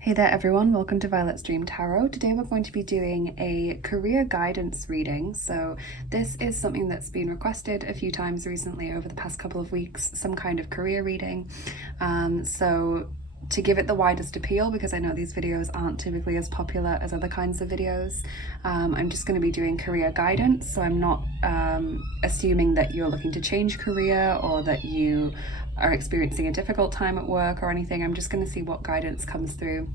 Hey there everyone, welcome to Violet's Dream Tarot. Today we're going to be doing a career guidance reading. So this is something that's been requested a few times recently over the past couple of weeks, some kind of career reading. So to give it the widest appeal, because I know these videos aren't typically as popular as other kinds of videos, I'm just going to be doing career guidance. So I'm not assuming that you're looking to change career or that you are experiencing a difficult time at work or anything. I'm just going to see what guidance comes through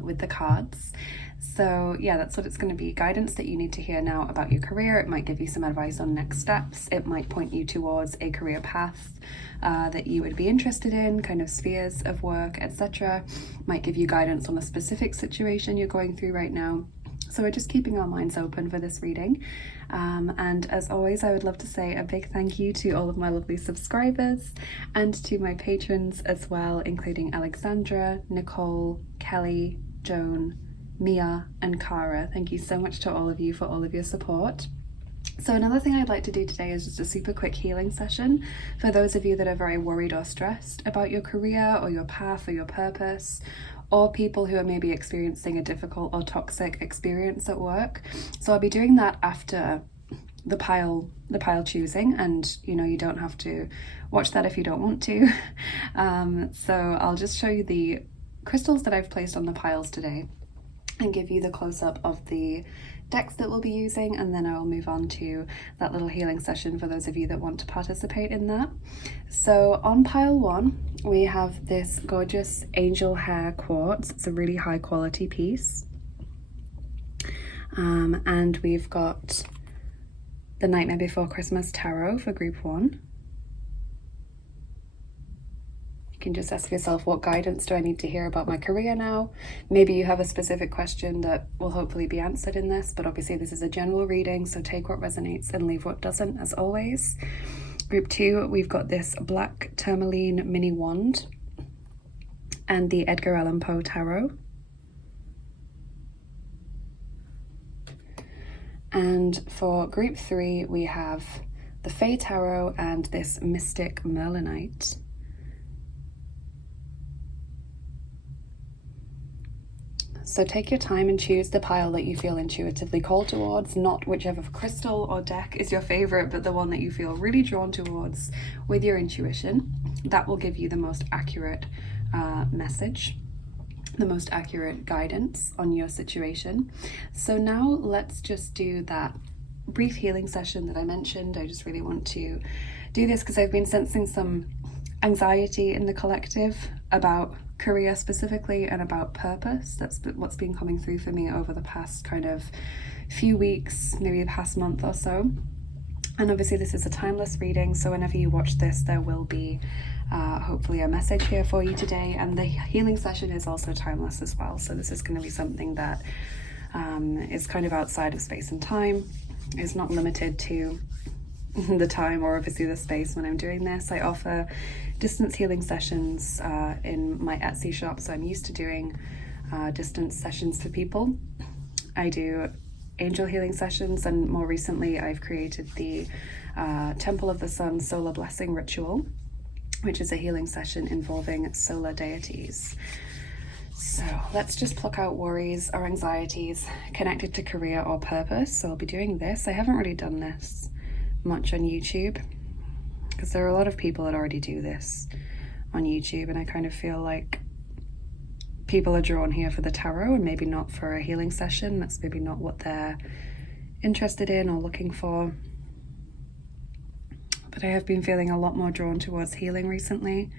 with the cards. So yeah, that's what it's going to be. Guidance that you need to hear now about your career. It might give you some advice on next steps. It might point you towards a career path that you would be interested in, kind of spheres of work, etc. Might give you guidance on a specific situation you're going through right now. So we're just keeping our minds open for this reading. And as always, I would love to say a big thank you to all of my lovely subscribers and to my patrons as well, including Alexandra, Nicole, Kelly, Joan, Mia, and Cara. Thank you so much to all of you for all of your support. So another thing I'd like to do today is just a super quick healing session for those of you that are very worried or stressed about your career or your path or your purpose, or people who are maybe experiencing a difficult or toxic experience at work. So I'll be doing that after the pile choosing, and you don't have to watch that if you don't want to. So I'll just show you the crystals that I've placed on the piles today and give you the close-up of the decks that we'll be using, and then I will move on to that little healing session for those of you that want to participate in that. So on pile 1 we have this gorgeous angel hair quartz. It's a really high quality piece, and we've got the Nightmare Before Christmas tarot for group 1. You can just ask yourself, what guidance do I need to hear about my career now? Maybe you have a specific question that will hopefully be answered in this, but obviously this is a general reading, so take what resonates and leave what doesn't, as always. Group 2, we've got this black Tourmaline mini wand and the Edgar Allan Poe tarot. And for group 3, we have the Fey Tarot and this mystic Merlinite. So take your time and choose the pile that you feel intuitively called towards, not whichever crystal or deck is your favorite, but the one that you feel really drawn towards with your intuition. That will give you the most accurate message, the most accurate guidance on your situation. So now let's just do that brief healing session that I mentioned. I just really want to do this because I've been sensing some anxiety in the collective about career specifically and about purpose. That's what's been coming through for me over the past kind of few weeks, maybe the past month or so. And obviously this is a timeless reading, so whenever you watch this there will be hopefully a message here for you today, and the healing session is also timeless as well. So this is going to be something that is kind of outside of space and time. It's not limited to the time or obviously the space when I'm doing this. I offer distance healing sessions in my Etsy shop, so I'm used to doing distance sessions for people. I do angel healing sessions, and more recently I've created the Temple of the Sun Solar Blessing Ritual, which is a healing session involving solar deities. So let's just pluck out worries or anxieties connected to career or purpose. So I'll be doing this. I haven't really done this much on YouTube because there are a lot of people that already do this on YouTube, and I kind of feel like people are drawn here for the tarot and maybe not for a healing session. That's maybe not what they're interested in or looking for. But I have been feeling a lot more drawn towards healing recently.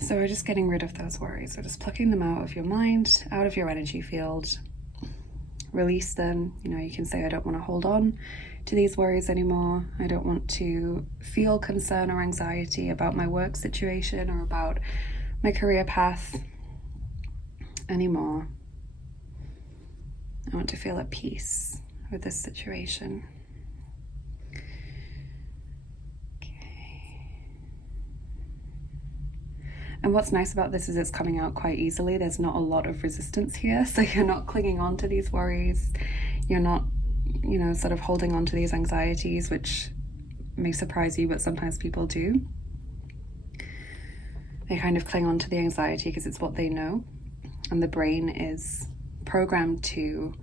So we're just getting rid of those worries. We're just plucking them out of your mind, out of your energy field. Release them. You can say, I don't want to hold on to these worries anymore. I don't want to feel concern or anxiety about my work situation or about my career path anymore. I want to feel at peace with this situation. And what's nice about this is it's coming out quite easily. There's not a lot of resistance here, so you're not clinging on to these worries. You're not, sort of holding on to these anxieties, which may surprise you, but sometimes people do. They kind of cling on to the anxiety because it's what they know, and the brain is programmed to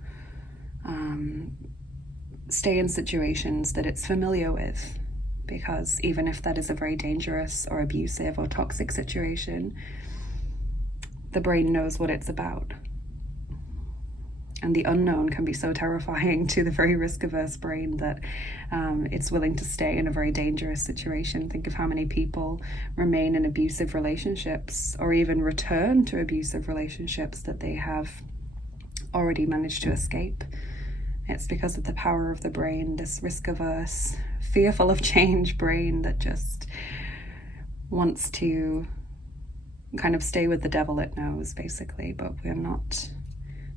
stay in situations that it's familiar with, because even if that is a very dangerous or abusive or toxic situation, the brain knows what it's about. And the unknown can be so terrifying to the very risk-averse brain that it's willing to stay in a very dangerous situation. Think of how many people remain in abusive relationships or even return to abusive relationships that they have already managed to escape. It's because of the power of the brain, this risk-averse, fearful of change brain that just wants to kind of stay with the devil it knows, basically. But we're not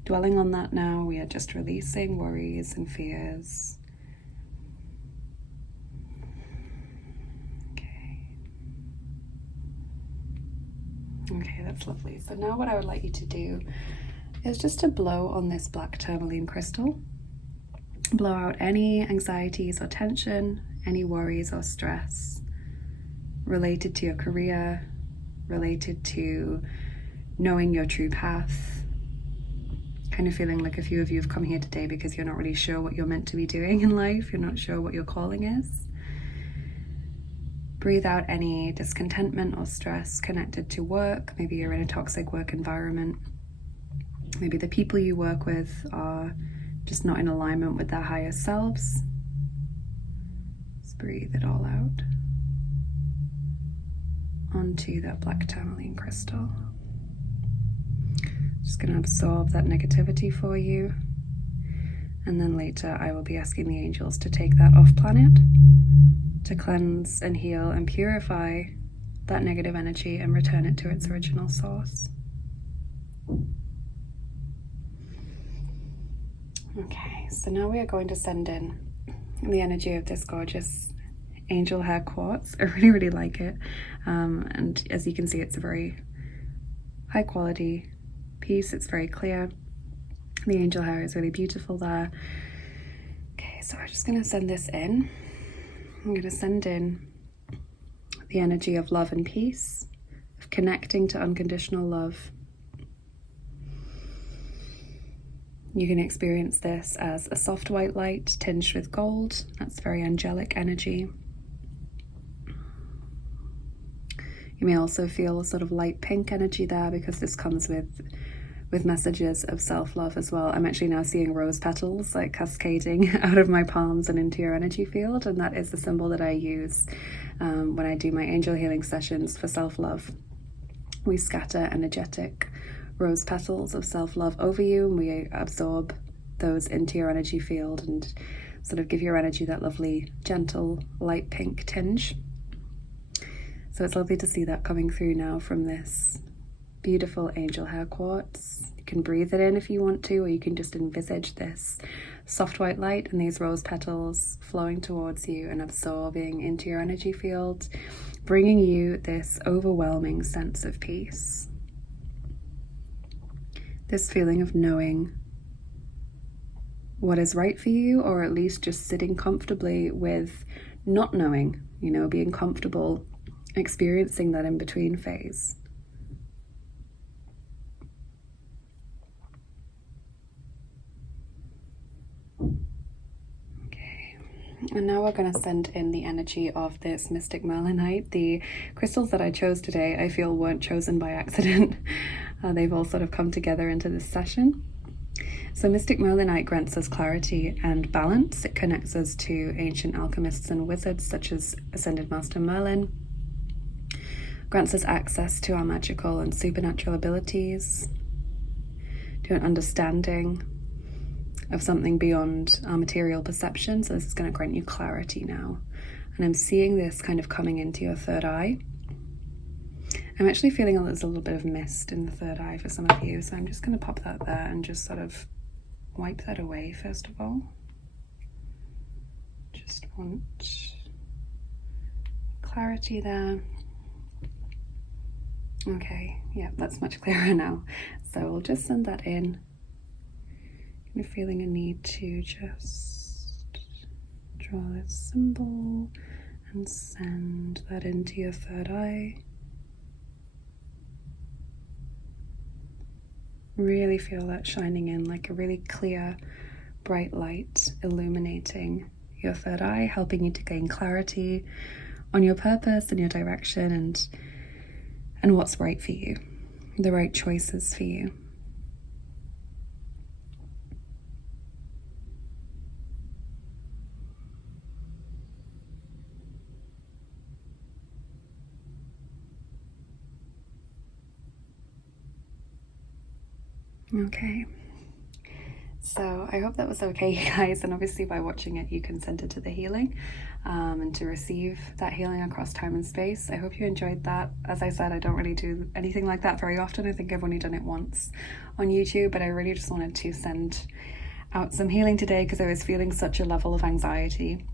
dwelling on that now. We are just releasing worries and fears. Okay, that's lovely. So now what I would like you to do is just to blow on this black tourmaline crystal. Blow out any anxieties or tension, any worries or stress related to your career, related to knowing your true path. Kind of feeling like a few of you have come here today because you're not really sure what you're meant to be doing in life. You're not sure what your calling is. Breathe out any discontentment or stress connected to work. Maybe you're in a toxic work environment. Maybe the people you work with are just not in alignment with their higher selves. Just breathe it all out onto that black tourmaline crystal. Just going to absorb that negativity for you. And then later I will be asking the angels to take that off planet to cleanse and heal and purify that negative energy and return it to its original source. Okay, so now we are going to send in the energy of this gorgeous angel hair quartz. I really, really like it. And as you can see, it's a very high quality piece. It's very clear. The angel hair is really beautiful there. Okay, so we're just going to send this in. I'm going to send in the energy of love and peace, of connecting to unconditional love. You can experience this as a soft white light tinged with gold. That's very angelic energy. You may also feel a sort of light pink energy there because this comes with messages of self-love as well. I'm actually now seeing rose petals like cascading out of my palms and into your energy field, and that is the symbol that I use when I do my angel healing sessions for self-love. We scatter energetic rose petals of self-love over you, and we absorb those into your energy field and sort of give your energy that lovely, gentle, light pink tinge. So it's lovely to see that coming through now from this beautiful angel hair quartz. You can breathe it in if you want to, or you can just envisage this soft white light and these rose petals flowing towards you and absorbing into your energy field, bringing you this overwhelming sense of peace. This feeling of knowing what is right for you, or at least just sitting comfortably with not knowing, being comfortable experiencing that in-between phase. Okay, and now we're going to send in the energy of this mystic Merlinite. The crystals that I chose today, I feel, weren't chosen by accident. They've all sort of come together into this session. So mystic Merlinite grants us clarity and balance. It connects us to ancient alchemists and wizards such as Ascended Master Merlin. Grants us access to our magical and supernatural abilities, to an understanding of something beyond our material perception. So this is going to grant you clarity now. And I'm seeing this kind of coming into your third eye. I'm actually feeling there's a little bit of mist in the third eye for some of you, so I'm just going to pop that there and just sort of wipe that away first of all. Just want clarity there. Okay, yeah, that's much clearer now. So we'll just send that in. I'm feeling a need to just draw this symbol and send that into your third eye. Really feel that shining in like a really clear, bright light, illuminating your third eye, helping you to gain clarity on your purpose and your direction and what's right for you, the right choices for you. Okay, so I hope that was okay, you guys, and obviously by watching it you consented to the healing and to receive that healing across time and space. I hope you enjoyed that. As I said, I don't really do anything like that very often. I think I've only done it once on YouTube, but I really just wanted to send out some healing today because I was feeling such a level of anxiety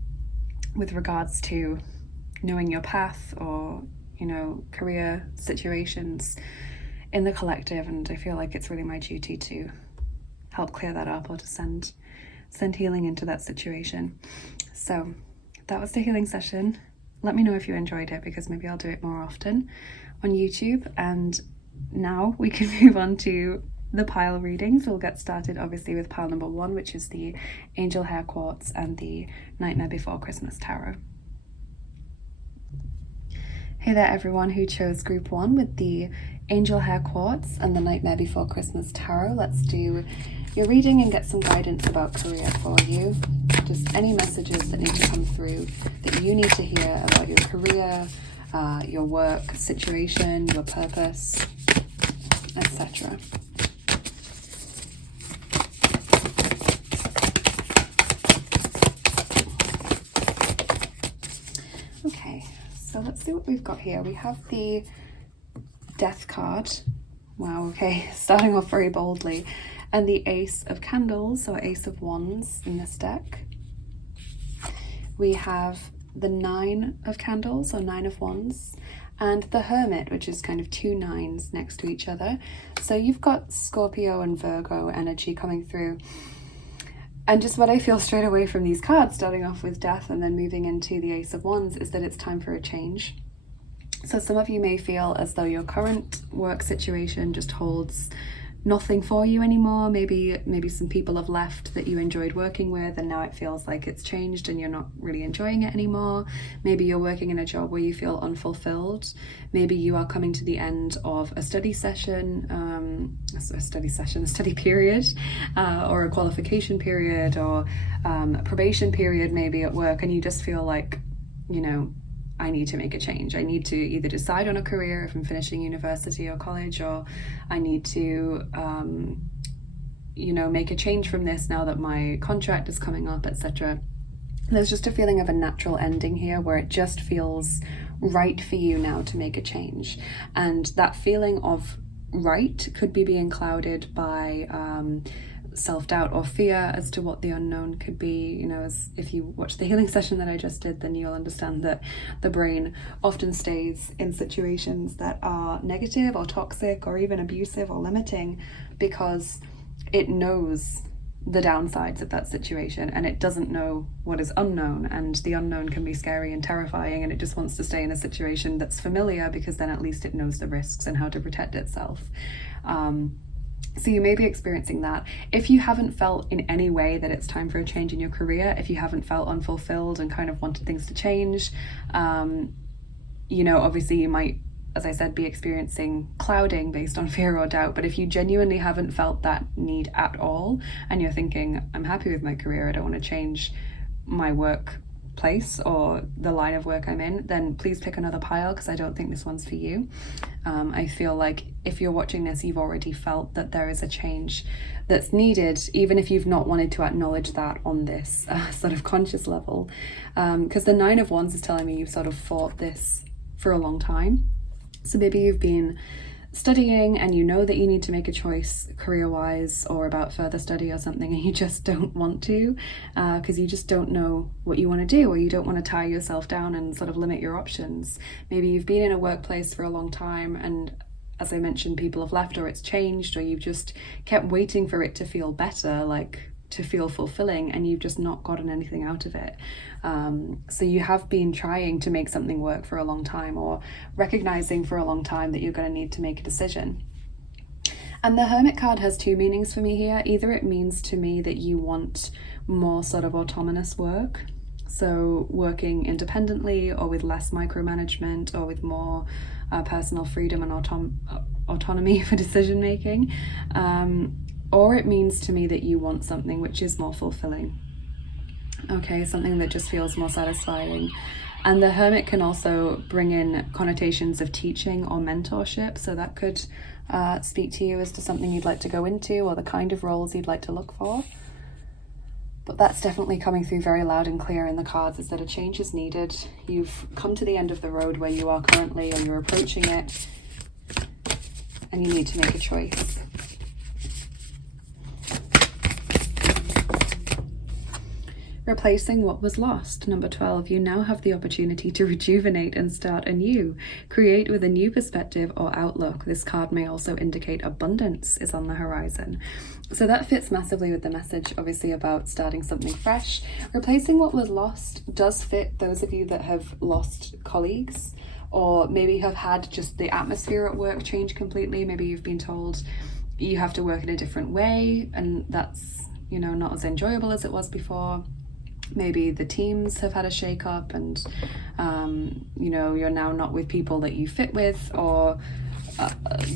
with regards to knowing your path or, you know, career situations in the collective, and I feel like it's really my duty to help clear that up or to send healing into that situation. So that was the healing session. Let me know if you enjoyed it, because maybe I'll do it more often on YouTube. And now we can move on to the pile readings. We'll get started obviously with pile number 1, which is the Angel Hair Quartz and the Nightmare Before Christmas Tarot. Hey there everyone who chose group 1 with the Angel Hair Quartz and the Nightmare Before Christmas Tarot. Let's do your reading and get some guidance about career for you. Just any messages that need to come through that you need to hear about your career, your work situation, your purpose, etc. Okay, so let's see what we've got here. We have the Death card. Wow, okay, starting off very boldly. And the Ace of Candles, or Ace of Wands in this deck. We have the 9 of Candles, or 9 of Wands, and the Hermit, which is kind of 2 9s next to each other. So you've got Scorpio and Virgo energy coming through. And just what I feel straight away from these cards, starting off with Death and then moving into the Ace of Wands, is that it's time for a change. So some of you may feel as though your current work situation just holds nothing for you anymore. Maybe some people have left that you enjoyed working with, and now it feels like it's changed and you're not really enjoying it anymore. Maybe you're working in a job where you feel unfulfilled. Maybe you are coming to the end of a study session, a study period, or a qualification period, or a probation period maybe at work, and you just feel like, you know, I need to make a change. I need to either decide on a career if I'm finishing university or college, or I need to, you know, make a change from this now that my contract is coming up, etc. There's just a feeling of a natural ending here where it just feels right for you now to make a change. And that feeling of right could be being clouded by self-doubt or fear as to what the unknown could be. You know, as if you watch the healing session that I just did, then you'll understand that the brain often stays in situations that are negative or toxic or even abusive or limiting because it knows the downsides of that situation and it doesn't know what is unknown, and the unknown can be scary and terrifying, and it just wants to stay in a situation that's familiar because then at least it knows the risks and how to protect itself. So you may be experiencing that. If you haven't felt in any way that it's time for a change in your career, if you haven't felt unfulfilled and kind of wanted things to change, you know, obviously you might, as I said, be experiencing clouding based on fear or doubt. But if you genuinely haven't felt that need at all, and you're thinking, I'm happy with my career, I don't want to change my workplace or the line of work I'm in, then please pick another pile, because I don't think this one's for you. I feel like if you're watching this, you've already felt that there is a change that's needed, even if you've not wanted to acknowledge that on this sort of conscious level. Because the 9 of Wands is telling me you've sort of fought this for a long time. So maybe you've been studying and you know that you need to make a choice career-wise or about further study or something, and you just don't want to because you just don't know what you want to do, or you don't want to tie yourself down and sort of limit your options. Maybe you've been in a workplace for a long time and, as I mentioned, people have left or it's changed, or you've just kept waiting for it to feel better, like to feel fulfilling, and you've just not gotten anything out of it. So you have been trying to make something work for a long time, or recognizing for a long time that you're going to need to make a decision. And the Hermit card has two meanings for me here. Either it means to me that you want more sort of autonomous work, so working independently or with less micromanagement or with more personal freedom and autonomy for decision making. Or it means to me that you want something which is more fulfilling. Okay, something that just feels more satisfying. And the Hermit can also bring in connotations of teaching or mentorship, so that could speak to you as to something you'd like to go into or the kind of roles you'd like to look for. But that's definitely coming through very loud and clear in the cards, is that a change is needed. You've come to the end of the road where you are currently, or you're approaching it, and you need to make a choice. Replacing what was lost. Number 12, you now have the opportunity to rejuvenate and start anew. Create with a new perspective or outlook. This card may also indicate abundance is on the horizon. So that fits massively with the message, obviously, about starting something fresh. Replacing what was lost does fit those of you that have lost colleagues, or maybe have had just the atmosphere at work change completely. Maybe you've been told you have to work in a different way, and that's, you know, not as enjoyable as it was before. Maybe the teams have had a shake up and, you know, you're now not with people that you fit with, or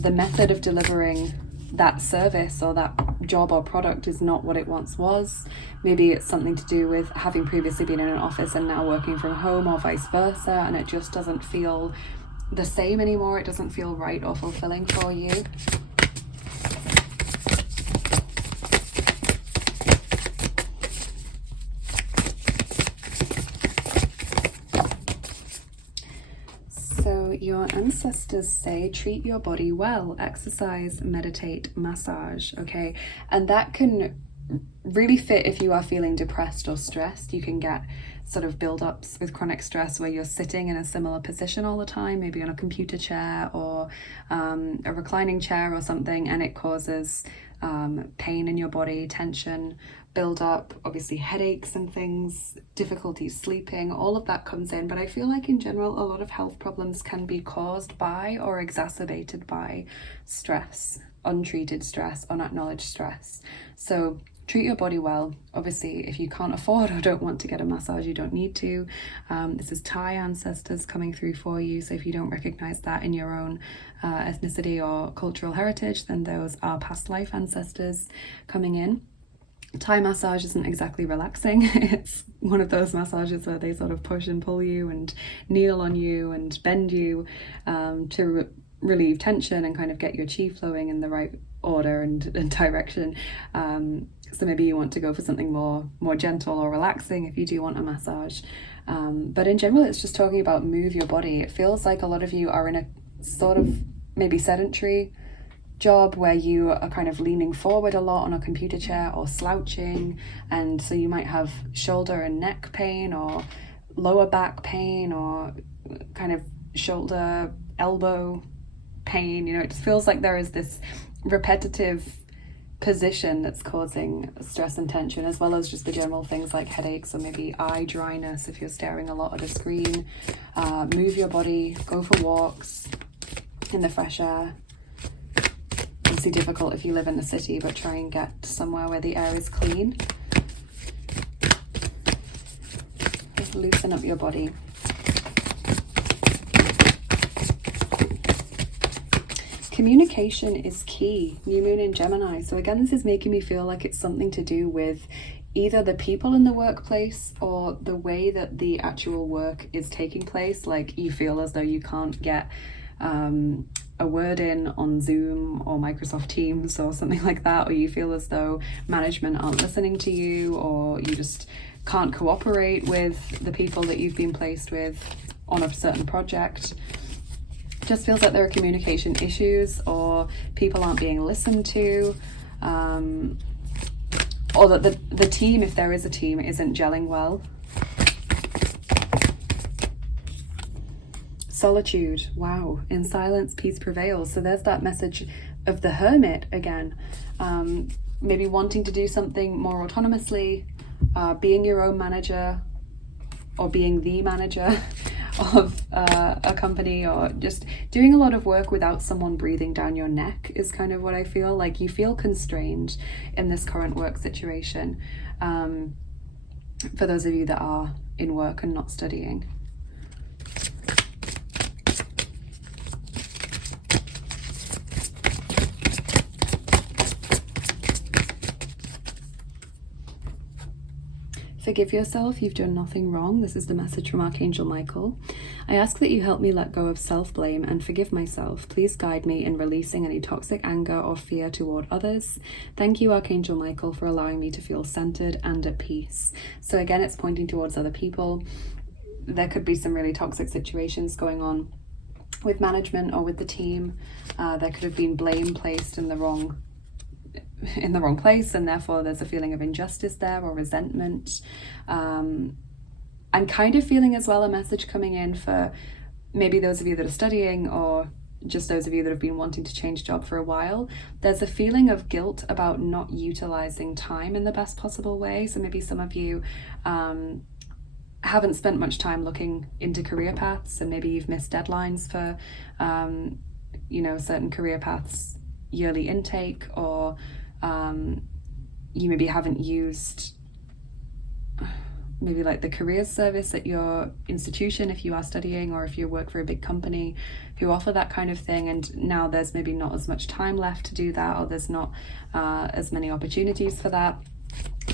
the method of delivering that service or that job or product is not what it once was. Maybe it's something to do with having previously been in an office and now working from home, or vice versa, and it just doesn't feel the same anymore. It doesn't feel right or fulfilling for you. Your ancestors say treat your body well, exercise, meditate, massage, okay? And that can really fit if you are feeling depressed or stressed. You can get sort of build-ups with chronic stress where you're sitting in a similar position all the time, maybe on a computer chair or a reclining chair or something, and it causes pain in your body, tension, build up, obviously headaches and things, difficulty sleeping, all of that comes in. But I feel like in general, a lot of health problems can be caused by or exacerbated by stress, untreated stress, unacknowledged stress. So treat your body well. Obviously, if you can't afford or don't want to get a massage, you don't need to. This is Thai ancestors coming through for you. So if you don't recognize that in your own ethnicity or cultural heritage, then those are past life ancestors coming in. Thai massage isn't exactly relaxing. It's one of those massages where they sort of push and pull you and kneel on you and bend you to relieve tension and kind of get your chi flowing in the right order and direction. So maybe you want to go for something more gentle or relaxing if you do want a massage. But in general, it's just talking about move your body. It feels like a lot of you are in a sort of maybe sedentary job where you are kind of leaning forward a lot on a computer chair or slouching, and so you might have shoulder and neck pain or lower back pain or kind of shoulder elbow pain. You know, it just feels like there is this repetitive position that's causing stress and tension, as well as just the general things like headaches or maybe eye dryness if you're staring a lot at a screen. Move your body, go for walks in the fresh air. Obviously difficult if you live in the city, but try and get somewhere where the air is clean. Just loosen up your body. Communication is key. New moon in Gemini. So again, this is making me feel like it's something to do with either the people in the workplace or the way that the actual work is taking place. Like you feel as though you can't get a word in on Zoom or Microsoft Teams or something like that, or you feel as though management aren't listening to you, or you just can't cooperate with the people that you've been placed with on a certain project. Just feels like there are communication issues, or people aren't being listened to, or that the team, if there is a team, isn't gelling well. Solitude, wow. In silence, peace prevails. So there's that message of the Hermit again. Maybe wanting to do something more autonomously, being your own manager or being the manager, of a company, or just doing a lot of work without someone breathing down your neck is kind of what I feel. Like you feel constrained in this current work situation, for those of you that are in work and not studying. Forgive yourself, you've done nothing wrong. This is the message from Archangel Michael. I ask that you help me let go of self-blame and forgive myself. Please guide me in releasing any toxic anger or fear toward others. Thank you, Archangel Michael, for allowing me to feel centered and at peace. So again, it's pointing towards other people. There could be some really toxic situations going on with management or with the team. There could have been blame placed in the wrong place, and therefore there's a feeling of injustice there, or resentment. I'm kind of feeling as well a message coming in for maybe those of you that are studying, or just those of you that have been wanting to change job for a while. There's a feeling of guilt about not utilizing time in the best possible way. So maybe some of you haven't spent much time looking into career paths, and maybe you've missed deadlines for certain career paths, yearly intake, or you maybe haven't used maybe like the careers service at your institution if you are studying, or if you work for a big company who offer that kind of thing, and now there's maybe not as much time left to do that, or there's not as many opportunities for that.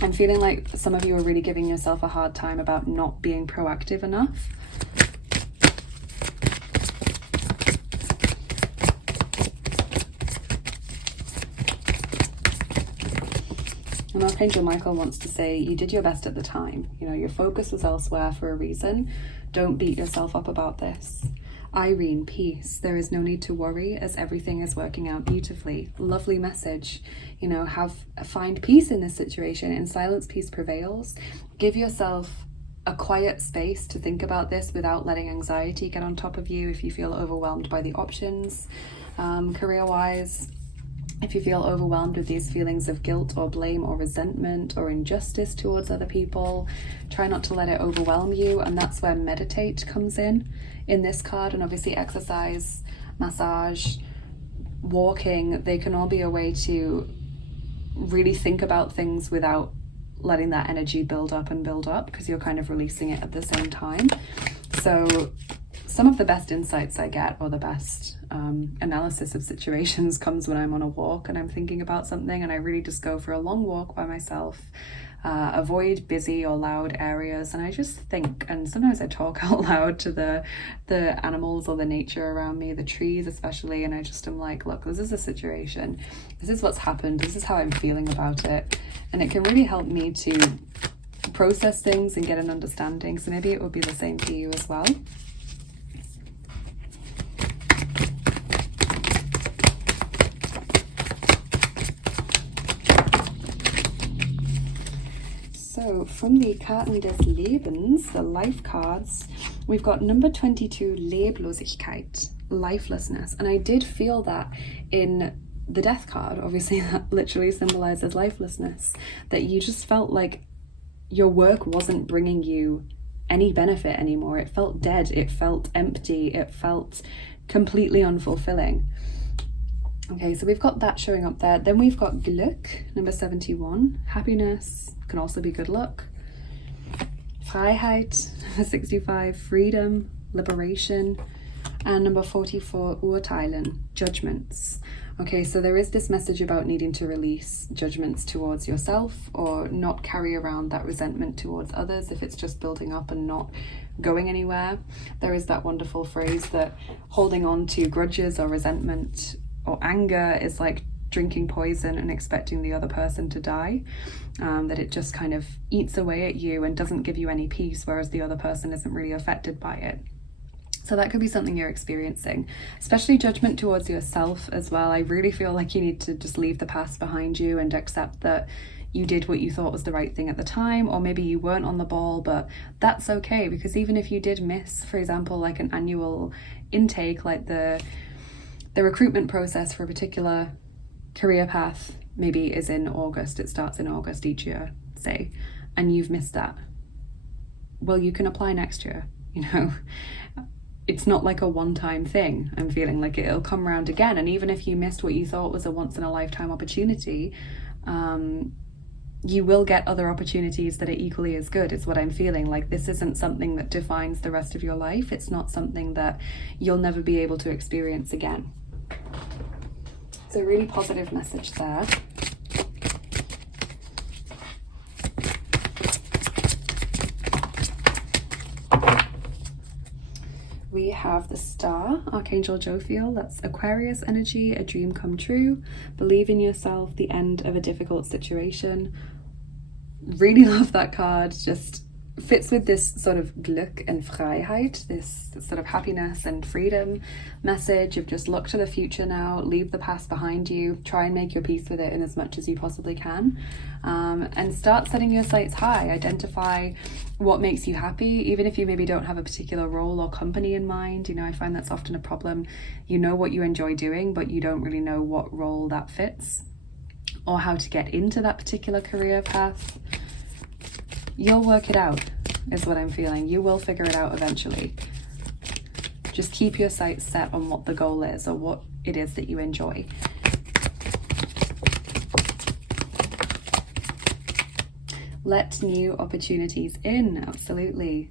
I'm feeling like some of you are really giving yourself a hard time about not being proactive enough. And Archangel Michael wants to say, you did your best at the time. Your focus was elsewhere for a reason. Don't beat yourself up about this. Irene, peace. There is no need to worry, as everything is working out beautifully. Lovely message. Find peace in this situation. In silence, peace prevails. Give yourself a quiet space to think about this without letting anxiety get on top of you if you feel overwhelmed by the options. Career-wise, if you feel overwhelmed with these feelings of guilt or blame or resentment or injustice towards other people, try not to let it overwhelm you. And that's where meditate comes in this card. And obviously exercise, massage, walking, they can all be a way to really think about things without letting that energy build up, because you're kind of releasing it at the same time. So some of the best insights I get, or the best analysis of situations, comes when I'm on a walk and I'm thinking about something, and I really just go for a long walk by myself, avoid busy or loud areas, and I just think. And sometimes I talk out loud to the animals or the nature around me, the trees especially, and I just am like, look, this is a situation, this is what's happened, this is how I'm feeling about it, and it can really help me to process things and get an understanding. So maybe it will be the same for you as well. So from the Karten des Lebens, the life cards, we've got number 22, Leblosigkeit, lifelessness. And I did feel that in the death card. Obviously that literally symbolizes lifelessness, that you just felt like your work wasn't bringing you any benefit anymore. It felt dead, it felt empty, it felt completely unfulfilling. Okay, so we've got that showing up there. Then we've got Glück, number 71, happiness, can also be good luck. Freiheit, number 65, freedom, liberation. And number 44, Urteilen, judgments. Okay, so there is this message about needing to release judgments towards yourself, or not carry around that resentment towards others if it's just building up and not going anywhere. There is that wonderful phrase that holding on to grudges or resentment or anger is like drinking poison and expecting the other person to die, that it just kind of eats away at you and doesn't give you any peace, whereas the other person isn't really affected by it. So that could be something you're experiencing, especially judgment towards yourself as well. I really feel like you need to just leave the past behind you and accept that you did what you thought was the right thing at the time, or maybe you weren't on the ball, but that's okay, because even if you did miss, for example, like an annual intake, like the recruitment process for a particular career path maybe is in August, it starts in August each year, say, and you've missed that. Well, you can apply next year, it's not like a one-time thing. I'm feeling like it'll come around again. And even if you missed what you thought was a once-in-a-lifetime opportunity, you will get other opportunities that are equally as good, is what I'm feeling. Like, this isn't something that defines the rest of your life. It's not something that you'll never be able to experience again. It's a really positive message there. We have the Star, Archangel Jophiel. That's Aquarius energy, a dream come true, believe in yourself, the end of a difficult situation. Really love that card. Just fits with this sort of Glück and Freiheit, this sort of happiness and freedom message of just look to the future now, leave the past behind you, try and make your peace with it in as much as you possibly can, and start setting your sights high. Identify what makes you happy, even if you maybe don't have a particular role or company in mind. You know, I find that's often a problem. You know what you enjoy doing, but you don't really know what role that fits or how to get into that particular career path. You'll work it out, is what I'm feeling. You will figure it out eventually. Just keep your sights set on what the goal is or what it is that you enjoy. Let new opportunities in, absolutely.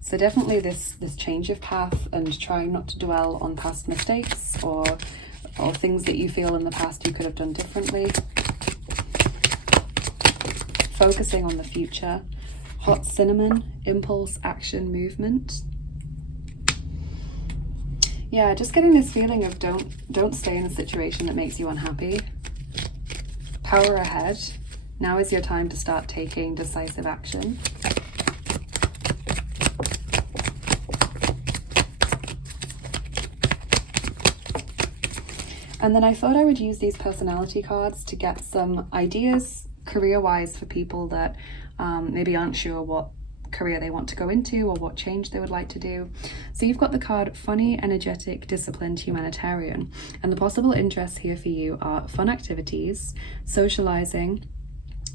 So definitely this change of path, and trying not to dwell on past mistakes or things that you feel in the past you could have done differently. Focusing on the future. Hot cinnamon, impulse, action, movement. Yeah, just getting this feeling of don't stay in a situation that makes you unhappy. Power ahead. Now is your time to start taking decisive action. And then I thought I would use these personality cards to get some ideas career-wise for people that maybe aren't sure what career they want to go into or what change they would like to do. So you've got the card Funny, Energetic, Disciplined, Humanitarian. And the possible interests here for you are fun activities, socializing,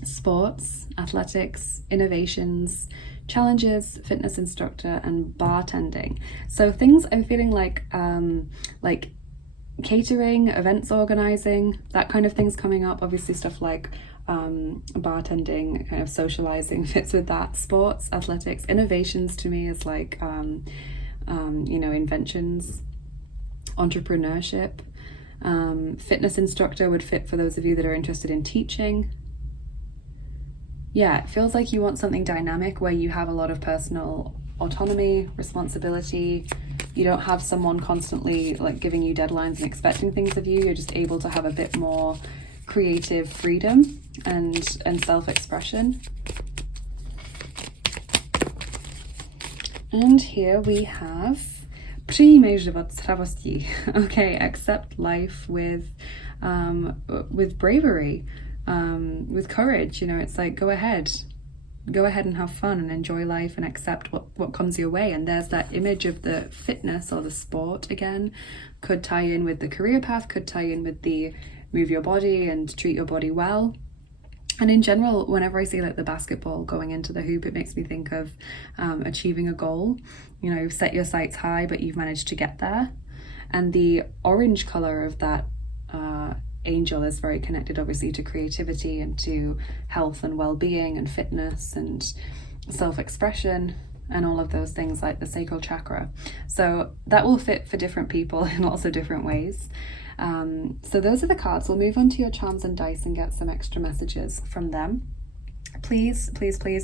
sports, athletics, innovations, challenges, fitness instructor, and bartending. So things I'm feeling like catering, events organizing, that kind of thing's coming up. Obviously stuff like bartending, kind of socializing fits with that. Sports, athletics, innovations to me is like you know, inventions, entrepreneurship. Fitness instructor would fit for those of you that are interested in teaching. Yeah, it feels like you want something dynamic where you have a lot of personal autonomy, responsibility. You don't have someone constantly like giving you deadlines and expecting things of you. You're just able to have a bit more creative freedom and self-expression. And here we have Przyjmij żywot z radości. Okay, accept life with bravery, with courage. You know, it's like go ahead and have fun and enjoy life and accept what comes your way. And there's that image of the fitness or the sport again. Could tie in with the career path, could tie in with the move your body and treat your body well. And in general, whenever I see like the basketball going into the hoop, it makes me think of achieving a goal. You know, you've set your sights high, but you've managed to get there. And the orange color of that angel is very connected obviously to creativity and to health and well-being and fitness and self-expression and all of those things, like the sacral chakra. So that will fit for different people in lots of different ways. So those are the cards. We'll move on to your charms and dice and get some extra messages from them. Please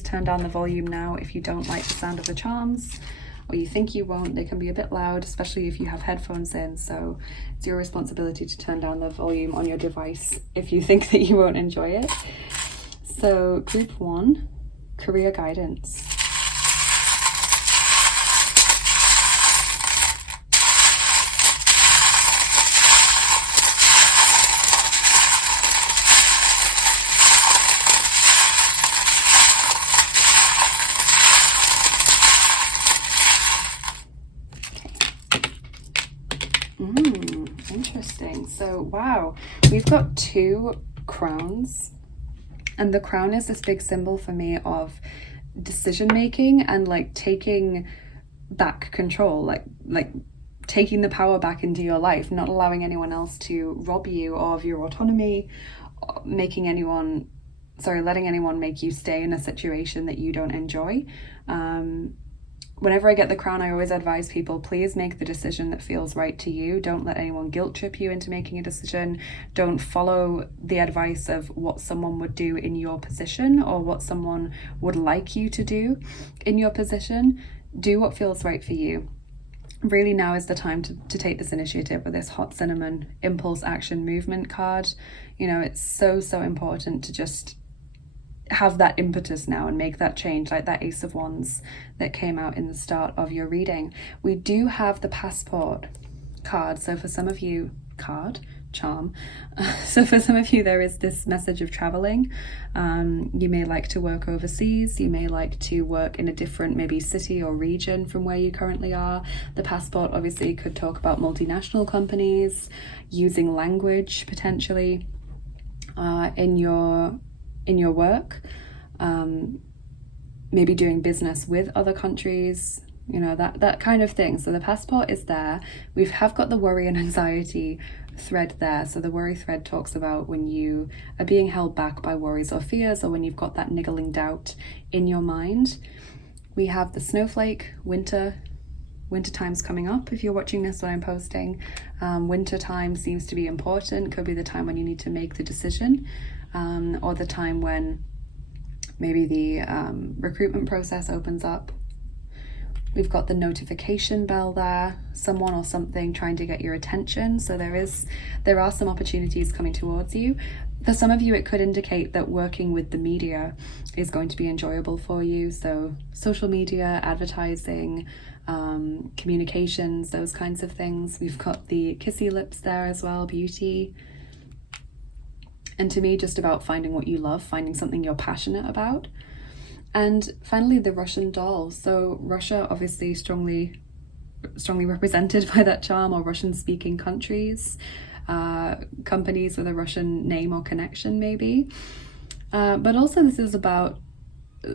turn down the volume now if you don't like the sound of the charms, or you think you won't. They can be a bit loud, especially if you have headphones in, so it's your responsibility to turn down the volume on your device if you think that you won't enjoy it. So group 1, career guidance. Interesting. So wow, we've got 2 crowns, and the crown is this big symbol for me of decision making and like taking back control, like taking the power back into your life, not allowing anyone else to rob you of your autonomy, letting anyone make you stay in a situation that you don't enjoy. Whenever I get the crown, I always advise people, please make the decision that feels right to you. Don't let anyone guilt trip you into making a decision. Don't follow the advice of what someone would do in your position or what someone would like you to do in your position. Do what feels right for you. Really, now is the time to take this initiative with this hot cinnamon impulse action movement card. You know, it's so important to just have that impetus now and make that change, like that Ace of Wands that came out in the start of your reading. We do have the passport card, so for some of you, so for some of you there is this message of traveling. You may like to work overseas, you may like to work in a different maybe city or region from where you currently are. The passport obviously could talk about multinational companies, using language potentially in your work, maybe doing business with other countries, you know, that kind of thing. So the passport is there. We have got the worry and anxiety thread there. So the worry thread talks about when you are being held back by worries or fears, or when you've got that niggling doubt in your mind. We have the snowflake, winter time's coming up. If you're watching this when I'm posting, winter time seems to be important. Could be the time when you need to make the decision, or the time when maybe the recruitment process opens up. We've got the notification bell there, someone or something trying to get your attention. So there are some opportunities coming towards you. For some of you, it could indicate that working with the media is going to be enjoyable for you. So social media, advertising, communications, those kinds of things. We've got the kissy lips there as well, beauty. And to me, just about finding what you love, finding something you're passionate about. And finally, the Russian doll. So Russia, obviously strongly represented by that charm, or Russian-speaking countries, companies with a Russian name or connection maybe. But also this is about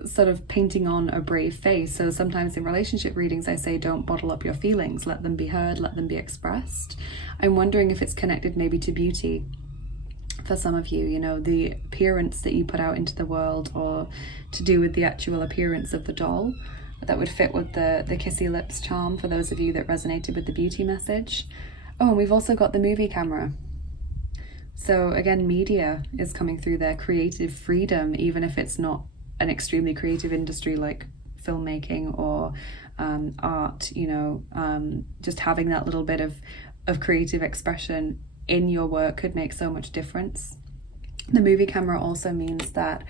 sort of painting on a brave face. So sometimes in relationship readings, I say, don't bottle up your feelings, let them be heard, let them be expressed. I'm wondering if it's connected maybe to beauty. For some of you, you know, the appearance that you put out into the world, or to do with the actual appearance of the doll, that would fit with the kissy lips charm for those of you that resonated with the beauty message. Oh, and we've also got the movie camera. So again, media is coming through there, creative freedom, even if it's not an extremely creative industry like filmmaking or art, you know, just having that little bit of creative expression in your work could make so much difference. The movie camera also means that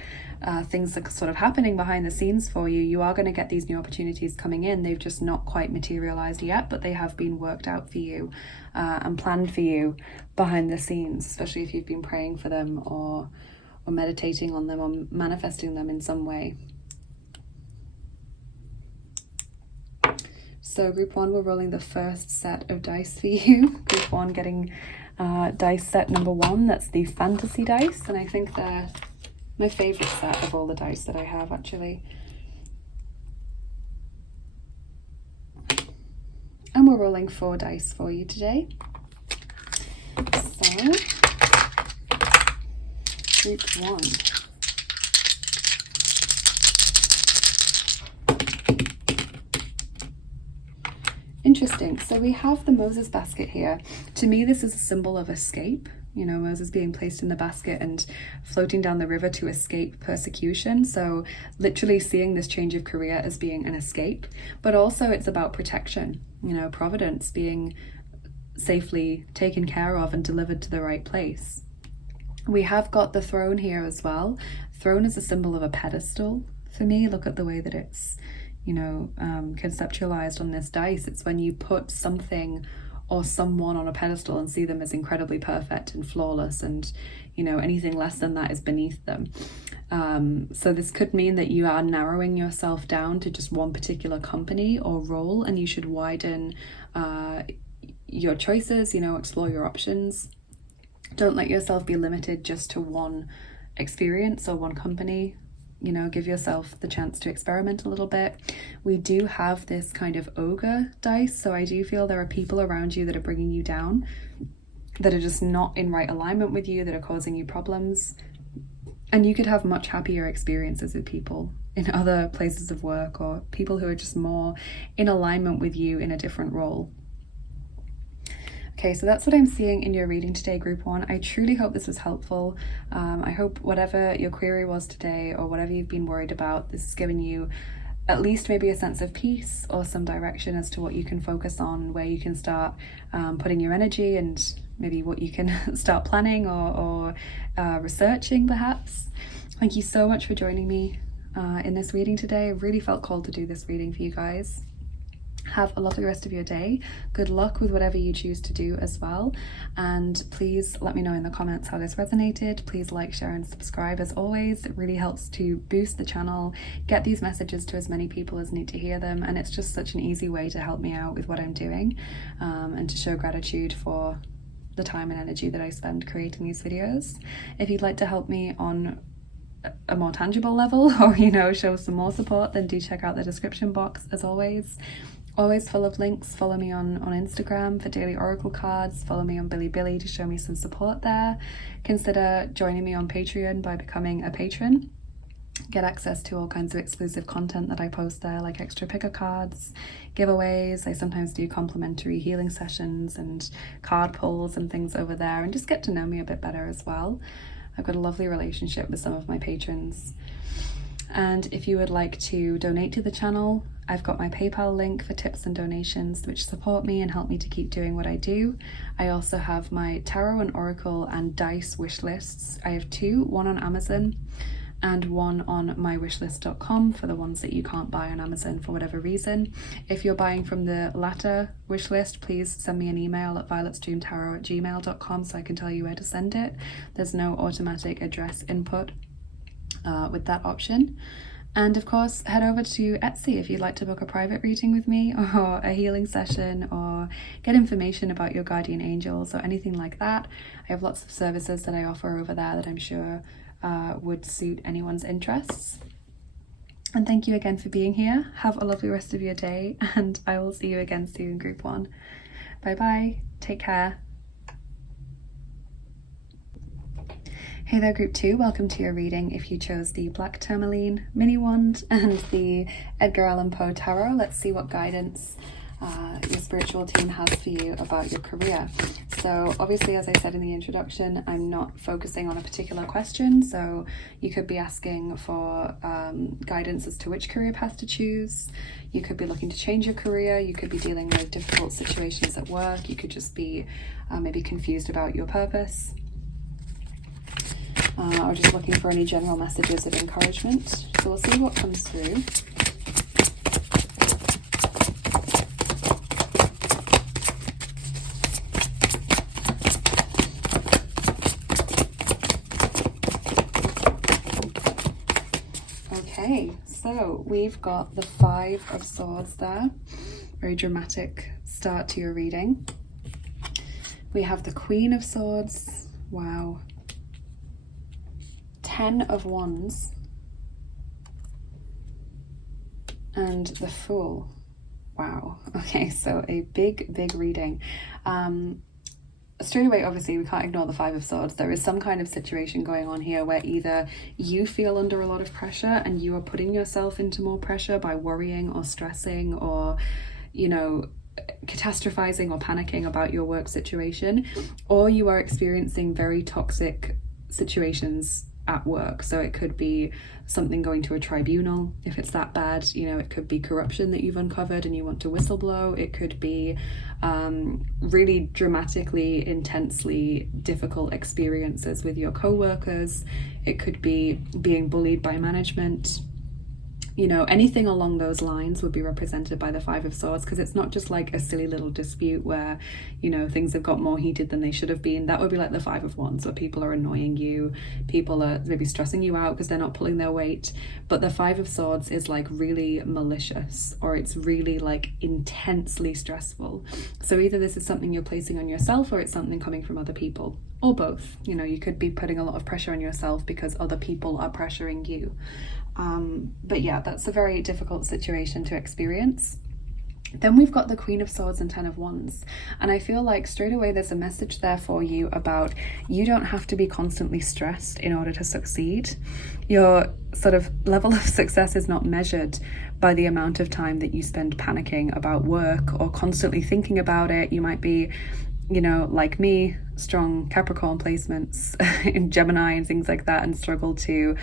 things are sort of happening behind the scenes for you. You are going to get these new opportunities coming in. They've just not quite materialized yet, but they have been worked out for you and planned for you behind the scenes, especially if you've been praying for them or meditating on them or manifesting them in some way. So group one, we're rolling the first set of dice for you. Group one getting dice set number 1. That's the fantasy dice, and I think they're my favorite set of all the dice that I have, actually. And we're rolling 4 dice for you today. So group 1. Interesting. So we have the Moses basket here. To me, this is a symbol of escape. You know, Moses being placed in the basket and floating down the river to escape persecution. So literally seeing this change of career as being an escape, but also it's about protection, you know, providence, being safely taken care of and delivered to the right place. We have got the throne here as well. Throne is a symbol of a pedestal. For me, look at the way that it's, you know, conceptualized on this dice. It's when you put something or someone on a pedestal and see them as incredibly perfect and flawless, and, you know, anything less than that is beneath them. So this could mean that you are narrowing yourself down to just one particular company or role, and you should widen your choices, you know, explore your options. Don't let yourself be limited just to one experience or one company. you know, give yourself the chance to experiment a little bit. We do have this kind of ogre dice, so I do feel there are people around you that are bringing you down, that are just not in right alignment with you, that are causing you problems. And you could have much happier experiences with people in other places of work, or people who are just more in alignment with you in a different role. Okay, so that's what I'm seeing in your reading today, Group 1. I truly hope this was helpful. I hope whatever your query was today, or whatever you've been worried about, this has given you at least maybe a sense of peace or some direction as to what you can focus on, where you can start putting your energy, and maybe what you can start planning or researching perhaps. Thank you so much for joining me in this reading today. I really felt called to do this reading for you guys. Have a lovely rest of your day. Good luck with whatever you choose to do as well. And please let me know in the comments how this resonated. Please like, share, and subscribe as always. It really helps to boost the channel, get these messages to as many people as need to hear them. And it's just such an easy way to help me out with what I'm doing, and to show gratitude for the time and energy that I spend creating these videos. If you'd like to help me on a more tangible level, or, you know, show some more support, then do check out the description box as always. Always full of links. Follow me on Instagram for daily oracle cards. Follow me on Bilibili to show me some support there. Consider joining me on Patreon by becoming a patron. Get access to all kinds of exclusive content that I post there, like extra picker cards, giveaways. I sometimes do complimentary healing sessions and card pulls and things over there, and just get to know me a bit better as well. I've got a lovely relationship with some of my patrons. And if you would like to donate to the channel, I've got my PayPal link for tips and donations which support me and help me to keep doing what I do. I also have my tarot and oracle and dice wish lists. I have two, one on Amazon and one on mywishlist.com for the ones that you can't buy on Amazon for whatever reason. If you're buying from the latter wish list, please send me an email at violetstreamtarot@gmail.com so I can tell you where to send it. There's no automatic address input with that option. And of course, head over to Etsy if you'd like to book a private reading with me, or a healing session, or get information about your guardian angels or anything like that. I have lots of services that I offer over there that I'm sure would suit anyone's interests. And thank you again for being here. Have a lovely rest of your day, and I will see you again soon, Group 1. Bye bye. Take care. Hey there, Group 2, welcome to your reading. If you chose the Black Tourmaline mini wand and the Edgar Allan Poe Tarot, let's see what guidance your spiritual team has for you about your career. So obviously, as I said in the introduction, I'm not focusing on a particular question, so you could be asking for guidance as to which career path to choose. You could be looking to change your career. You could be dealing with difficult situations at work. You could just be maybe confused about your purpose. Or just looking for any general messages of encouragement. So we'll see what comes through. Okay, so we've got the Five of Swords there. Very dramatic start to your reading. We have the Queen of Swords. Wow. 10 of Wands and the Fool. Wow. Okay, so a big reading. Straight away, obviously, we can't ignore the Five of Swords. There is some kind of situation going on here where either you feel under a lot of pressure and you are putting yourself into more pressure by worrying or stressing or, you know, catastrophizing or panicking about your work situation, or you are experiencing very toxic situations at work. So it could be something going to a tribunal if it's that bad, you know, it could be corruption that you've uncovered and you want to whistleblow. It could be really dramatically, intensely difficult experiences with your co-workers. It could be being bullied by management. You know, anything along those lines would be represented by the Five of Swords, because it's not just like a silly little dispute where, you know, things have got more heated than they should have been. That would be like the Five of Wands, where people are annoying you, people are maybe stressing you out because they're not pulling their weight. But the Five of Swords is like really malicious, or it's really like intensely stressful. So either this is something you're placing on yourself, or it's something coming from other people, or both. You know, you could be putting a lot of pressure on yourself because other people are pressuring you. But yeah, that's a very difficult situation to experience. Then we've got the Queen of Swords and Ten of Wands. And I feel like straight away there's a message there for you about you don't have to be constantly stressed in order to succeed. Your sort of level of success is not measured by the amount of time that you spend panicking about work or constantly thinking about it. You might be, you know, like me, strong Capricorn placements in Gemini and things like that, and struggle to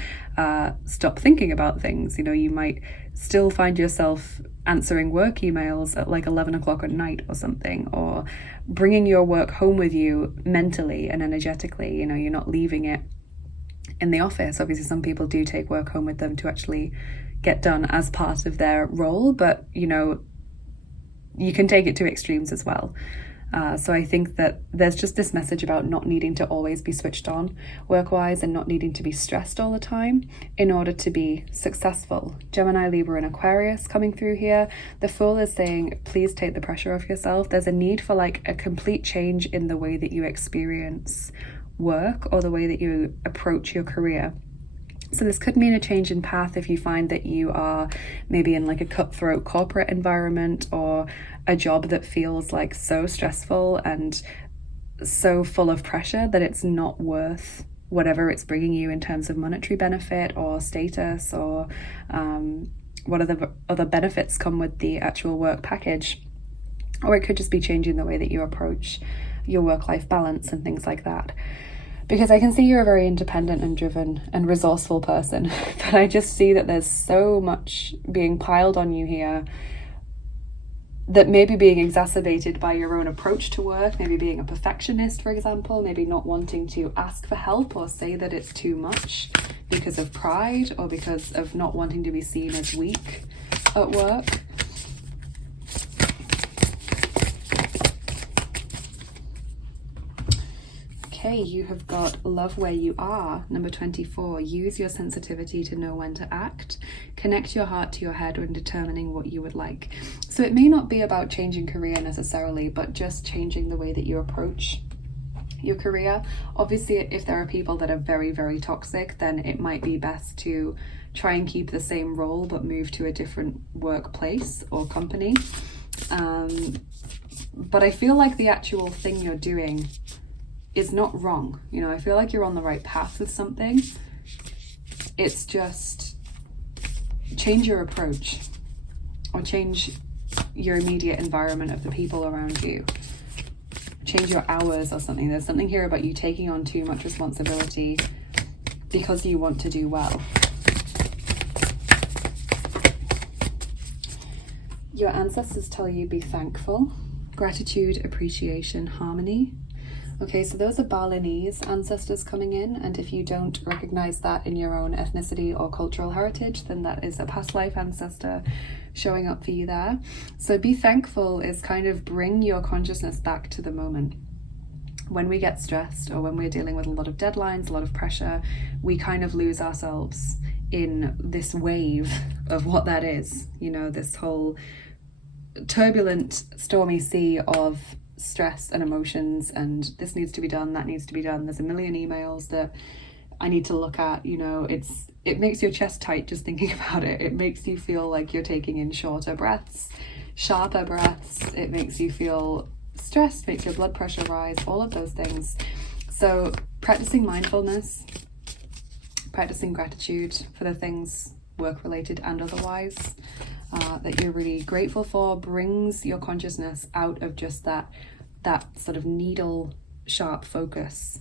stop thinking about things. You know, you might still find yourself answering work emails at like 11 o'clock at night or something, or bringing your work home with you mentally and energetically. You know, you're not leaving it in the office. Obviously, some people do take work home with them to actually get done as part of their role, but you know, you can take it to extremes as well. So I think that there's just this message about not needing to always be switched on work-wise and not needing to be stressed all the time in order to be successful. Gemini, Libra and Aquarius coming through here. The Fool is saying, please take the pressure off yourself. There's a need for like a complete change in the way that you experience work or the way that you approach your career. So this could mean a change in path if you find that you are maybe in like a cutthroat corporate environment, or a job that feels like so stressful and so full of pressure that it's not worth whatever it's bringing you in terms of monetary benefit or status, or what other benefits come with the actual work package. Or it could just be changing the way that you approach your work-life balance and things like that. Because I can see you're a very independent and driven and resourceful person, but I just see that there's so much being piled on you here that may be being exacerbated by your own approach to work, maybe being a perfectionist, for example, maybe not wanting to ask for help or say that it's too much because of pride or because of not wanting to be seen as weak at work. Okay, you have got Love Where You Are, number 24. Use your sensitivity to know when to act. Connect your heart to your head when determining what you would like. So it may not be about changing career necessarily, but just changing the way that you approach your career. Obviously, if there are people that are very, very toxic, then it might be best to try and keep the same role but move to a different workplace or company. But I feel like the actual thing you're doing is not wrong. You know, I feel like you're on the right path with something. It's just change your approach, or change your immediate environment of the people around you. Change your hours or something. There's something here about you taking on too much responsibility because you want to do well. Your ancestors tell you be thankful, gratitude, appreciation, harmony. Okay, so those are Balinese ancestors coming in, and if you don't recognize that in your own ethnicity or cultural heritage, then that is a past life ancestor showing up for you there. So be thankful is kind of bring your consciousness back to the moment. When we get stressed or when we're dealing with a lot of deadlines, a lot of pressure, we kind of lose ourselves in this wave of what that is. You know, this whole turbulent, stormy sea of stress and emotions, and this needs to be done, that needs to be done, there's a million emails that I need to look at. You know, it makes your chest tight just thinking about it. It makes you feel like you're taking in shorter breaths, sharper breaths. It makes you feel stressed, makes your blood pressure rise, all of those things. So practicing mindfulness, practicing gratitude for the things work related and otherwise that you're really grateful for brings your consciousness out of just that sort of needle sharp focus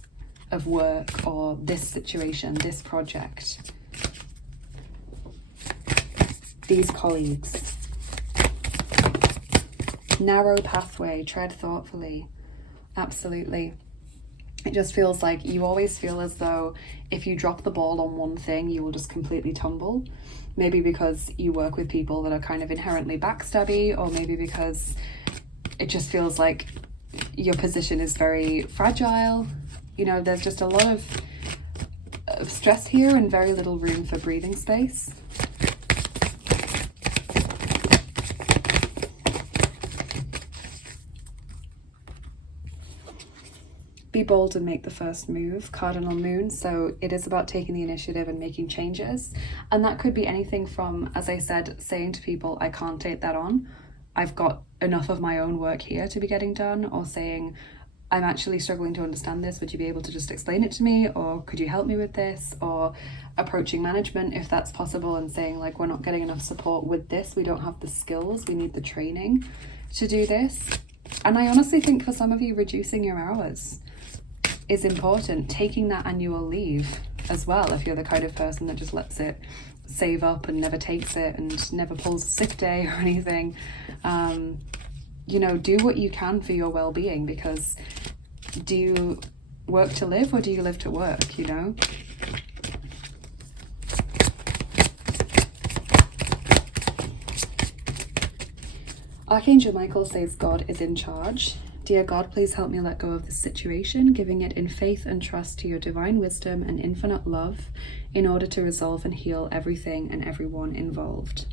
of work or this situation, this project, these colleagues. Narrow pathway, tread thoughtfully. Absolutely. It just feels like you always feel as though if you drop the ball on one thing, you will just completely tumble. Maybe because you work with people that are kind of inherently backstabby, or maybe because it just feels like your position is very fragile. You know, there's just a lot of stress here and very little room for breathing space. Be be bold and make the first move, cardinal moon. So it is about taking the initiative and making changes. And that could be anything from, as I said, saying to people, I can't take that on. I've got enough of my own work here to be getting done, or saying, I'm actually struggling to understand this. Would you be able to just explain it to me? Or could you help me with this? Or approaching management if that's possible and saying, like, we're not getting enough support with this. We don't have the skills. We need the training to do this. And I honestly think for some of you, reducing your hours is important. Taking that annual leave as well, if you're the kind of person that just lets it save up and never takes it and never pulls a sick day or anything. You know, do what you can for your well-being, because do you work to live or do you live to work, you know? Archangel Michael says God is in charge. Dear God, please help me let go of this situation, giving it in faith and trust to your divine wisdom and infinite love in order to resolve and heal everything and everyone involved.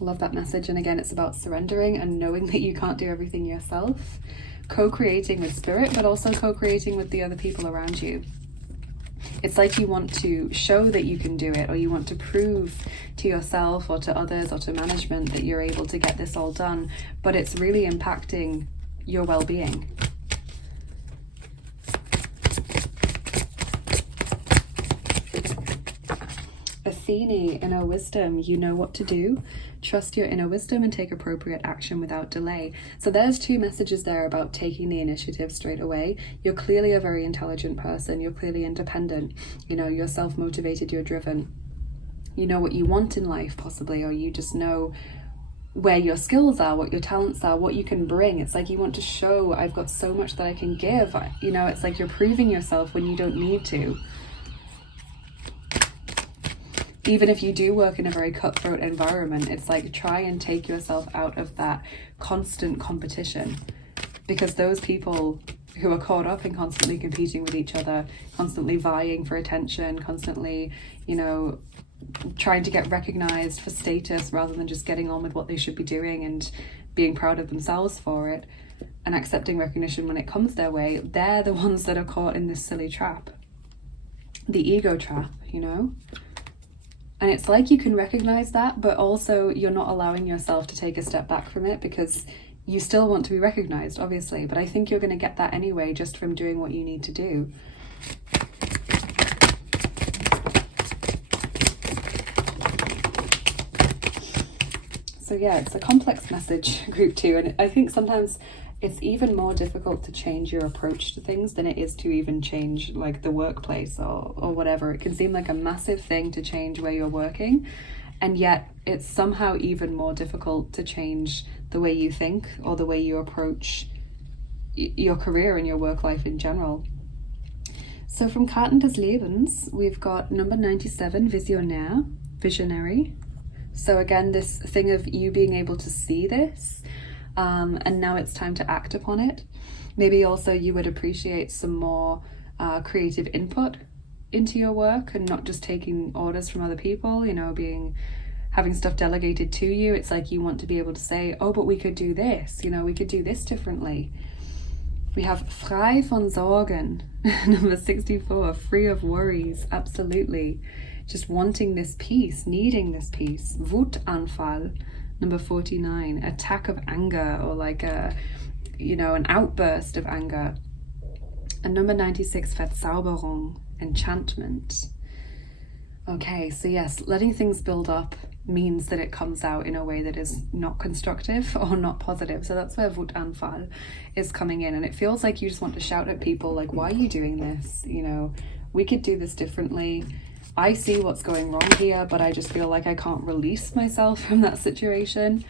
Love that message. And again, it's about surrendering and knowing that you can't do everything yourself, co-creating with spirit, but also co-creating with the other people around you. It's like you want to show that you can do it, or you want to prove to yourself or to others or to management that you're able to get this all done, but it's really impacting your well-being. Athene, inner wisdom, you know what to do. Trust your inner wisdom and take appropriate action without delay. So there's two messages there about taking the initiative straight away. You're clearly a very intelligent person. You're clearly independent. You know, you're self-motivated, you're driven. You know what you want in life, possibly, or you just know where your skills are, what your talents are, what you can bring. It's like you want to show, I've got so much that I can give. You know, it's like you're proving yourself when you don't need to. Even if you do work in a very cutthroat environment, it's like try and take yourself out of that constant competition, because those people who are caught up in constantly competing with each other, constantly vying for attention, constantly, you know, trying to get recognized for status rather than just getting on with what they should be doing and being proud of themselves for it and accepting recognition when it comes their way, they're the ones that are caught in this silly trap. The ego trap, you know? And it's like you can recognize that, but also you're not allowing yourself to take a step back from it, because you still want to be recognized, obviously, but I think you're going to get that anyway just from doing what you need to do. So yeah, it's a complex message, group 2, and I think sometimes it's even more difficult to change your approach to things than it is to even change like the workplace or whatever. It can seem like a massive thing to change where you're working, and yet it's somehow even more difficult to change the way you think or the way you approach your career and your work life in general. So from Karten des Lebens, we've got number 97, Visionär, visionary. So again, this thing of you being able to see this, and now it's time to act upon it. Maybe also you would appreciate some more creative input into your work and not just taking orders from other people, you know, having stuff delegated to you. It's like you want to be able to say, oh, but we could do this, you know, we could do this differently. We have frei von Sorgen, number 64, free of worries, absolutely. Just wanting this peace, needing this peace. Wutanfall, number 49, attack of anger, or like a, you know, an outburst of anger. And number 96, Verzauberung, enchantment. Okay, so yes, letting things build up means that it comes out in a way that is not constructive or not positive. So that's where Wutanfall is coming in, and it feels like you just want to shout at people like, why are you doing this? You know, we could do this differently. I see what's going wrong here, but I just feel like I can't release myself from that situation.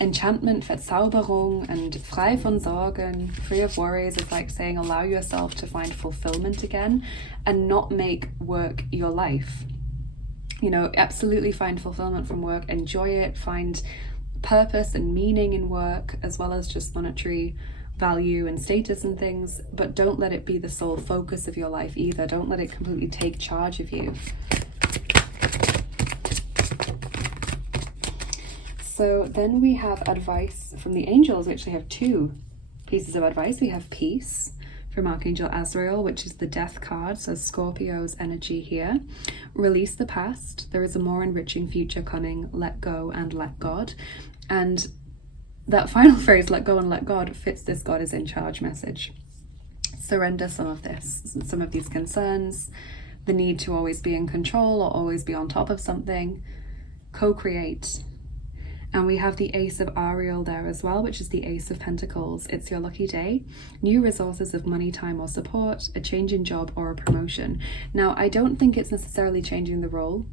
Enchantment, Verzauberung, and frei von Sorgen, free of worries, is like saying allow yourself to find fulfillment again and not make work your life. You know, absolutely find fulfillment from work, enjoy it, find purpose and meaning in work, as well as just monetary value and status and things, but don't let it be the sole focus of your life either. Don't let it completely take charge of you. So then we have advice from the angels. We actually have two pieces of advice, we have peace from Archangel Azrael, which is the death card, so Scorpio's energy here. Release the past. There is a more enriching future coming. Let go and let God. And that final phrase, let go and let God, fits this God is in charge message. Surrender some of this, some of these concerns, the need to always be in control or always be on top of something. Co-create. And we have the Ace of Ariel there as well, which is the Ace of Pentacles. It's your lucky day. New resources of money, time or support, a change in job or a promotion. Now, I don't think it's necessarily changing the role.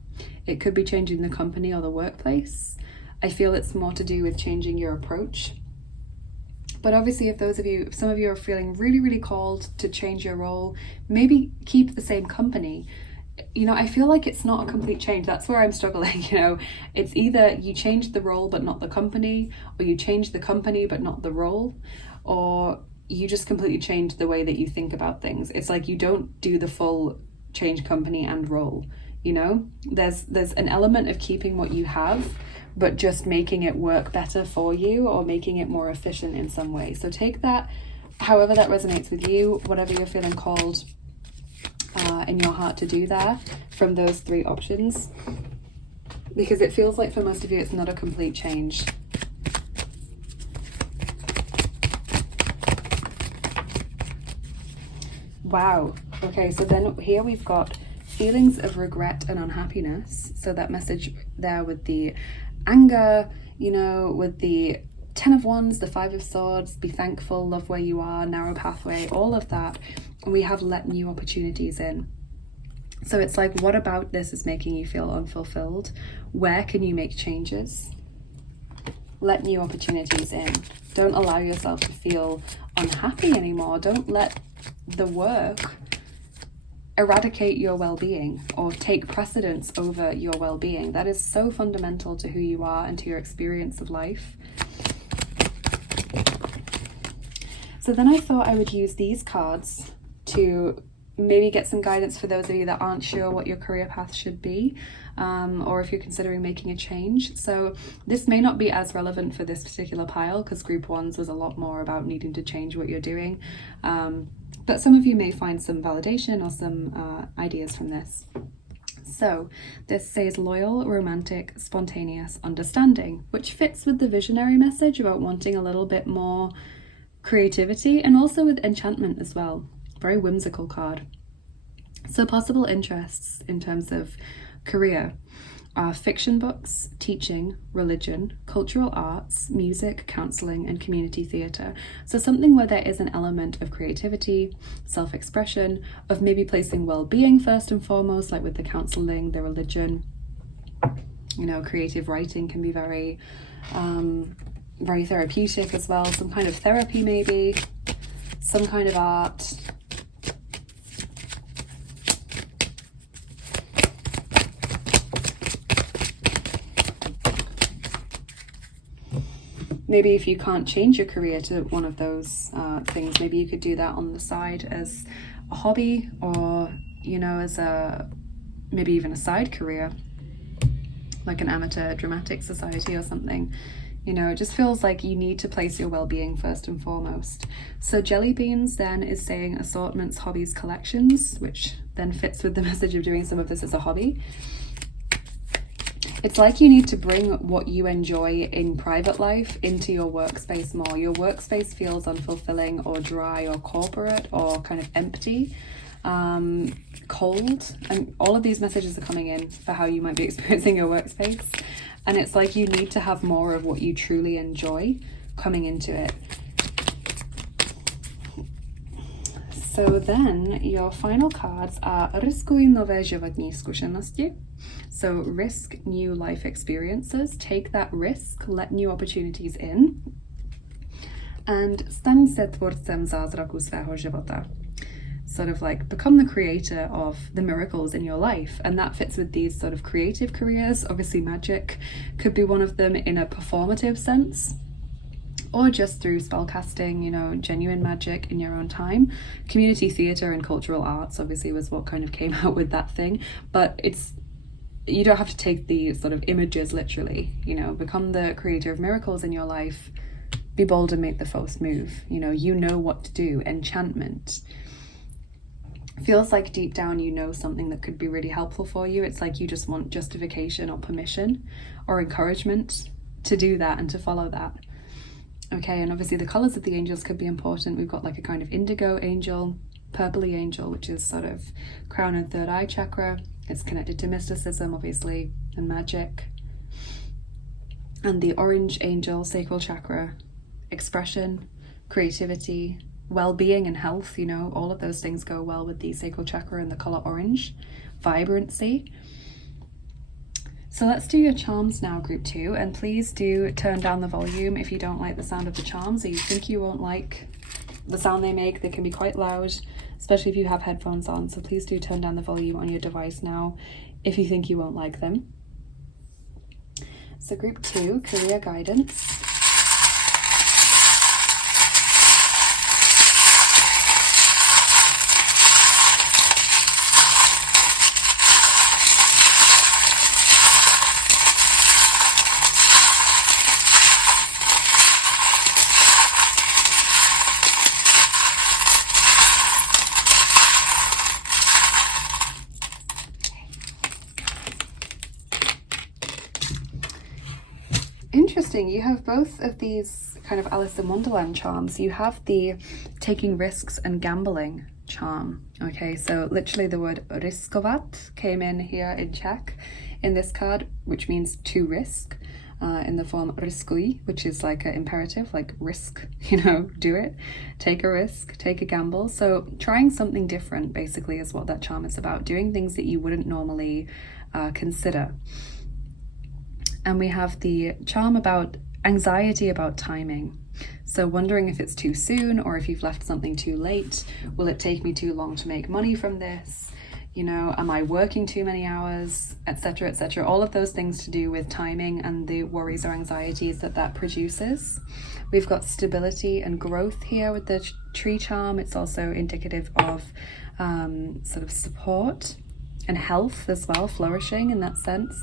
It could be changing the company or the workplace. I feel it's more to do with changing your approach. But obviously, if some of you are feeling really, really called to change your role, maybe keep the same company. You know, I feel like it's not a complete change. That's where I'm struggling, you know. It's either you change the role but not the company, or you change the company but not the role, or you just completely change the way that you think about things. It's like you don't do the full change company and role, you know. There's an element of keeping what you have, but just making it work better for you or making it more efficient in some way. So take that, however that resonates with you, whatever you're feeling called in your heart to do there from those three options, because it feels like for most of you it's not a complete change. Wow. Okay, so then here we've got feelings of regret and unhappiness. So that message there with the anger, you know, with the 10 of Wands, the 5 of Swords, be thankful, love where you are, narrow pathway, all of that. And we have let new opportunities in. So it's like, what about this is making you feel unfulfilled? Where can you make changes? Let new opportunities in. Don't allow yourself to feel unhappy anymore. Don't let the work eradicate your well-being or take precedence over your well-being. That is so fundamental to who you are and to your experience of life. So then I thought I would use these cards to maybe get some guidance for those of you that aren't sure what your career path should be, or if you're considering making a change. So this may not be as relevant for this particular pile because group ones was a lot more about needing to change what you're doing. But some of you may find some validation or some ideas from this. So this says loyal, romantic, spontaneous, understanding, which fits with the visionary message about wanting a little bit more creativity, and also with enchantment as well. Very whimsical card. So possible interests in terms of career are fiction books, teaching, religion, cultural arts, music, counselling, and community theatre. So something where there is an element of creativity, self-expression, of maybe placing well-being first and foremost, like with the counselling, the religion. You know, creative writing can be very therapeutic as well. Some kind of therapy maybe, some kind of art. Maybe if you can't change your career to one of those things, maybe you could do that on the side as a hobby, or, you know, as maybe even a side career, like an amateur dramatic society or something. You know, it just feels like you need to place your well-being first and foremost. So jelly beans then is saying assortments, hobbies, collections, which then fits with the message of doing some of this as a hobby. It's like you need to bring what you enjoy in private life into your workspace more. Your workspace feels unfulfilling or dry or corporate or kind of empty, cold. And all of these messages are coming in for how you might be experiencing your workspace. And it's like you need to have more of what you truly enjoy coming into it. So then your final cards are Riskuj nové životní zkušenosti. So risk new life experiences, take that risk, let new opportunities in. And staň se tvůrcem zázraku svého života. Sort of like become the creator of the miracles in your life. And that fits with these sort of creative careers. Obviously magic could be one of them in a performative sense, or just through spellcasting, you know, genuine magic in your own time. Community theatre and cultural arts obviously was what kind of came out with that thing, but you don't have to take the sort of images literally, you know, become the creator of miracles in your life be bold and make the first move. You know what to do. Enchantment. Feels like deep down you know something that could be really helpful for you. It's like you just want justification or permission or encouragement to do that and to follow that. Okay, and obviously the colors of the angels could be important. We've got like a kind of indigo angel, purpley angel, which is sort of crown and third eye chakra. It's connected to mysticism, obviously, and magic. And the orange angel, sacral chakra, expression, creativity, well-being and health. All of those things go well with the sacral chakra and the color orange. Vibrancy. So let's do your charms now, group 2, and please do turn down the volume if you don't like the sound of the charms, or you think you won't like the sound they make. They can be quite loud, especially if you have headphones on, so please do turn down the volume on your device now if you think you won't like them. So group 2, career guidance. Interesting, you have both of these kind of Alice in Wonderland charms. You have the taking risks and gambling charm. Okay, so literally the word riskovat came in here in Czech in this card, which means to risk, in the form riskuj, which is like an imperative, like risk, do it, take a risk, take a gamble. So trying something different basically is what that charm is about, doing things that you wouldn't normally consider. And we have the charm about anxiety about timing. So wondering if it's too soon or if you've left something too late. Will it take me too long to make money from this? Am I working too many hours, etc., etc. All of those things to do with timing and the worries or anxieties that produces. We've got stability and growth here with the tree charm. It's also indicative of sort of support and health as well, flourishing in that sense.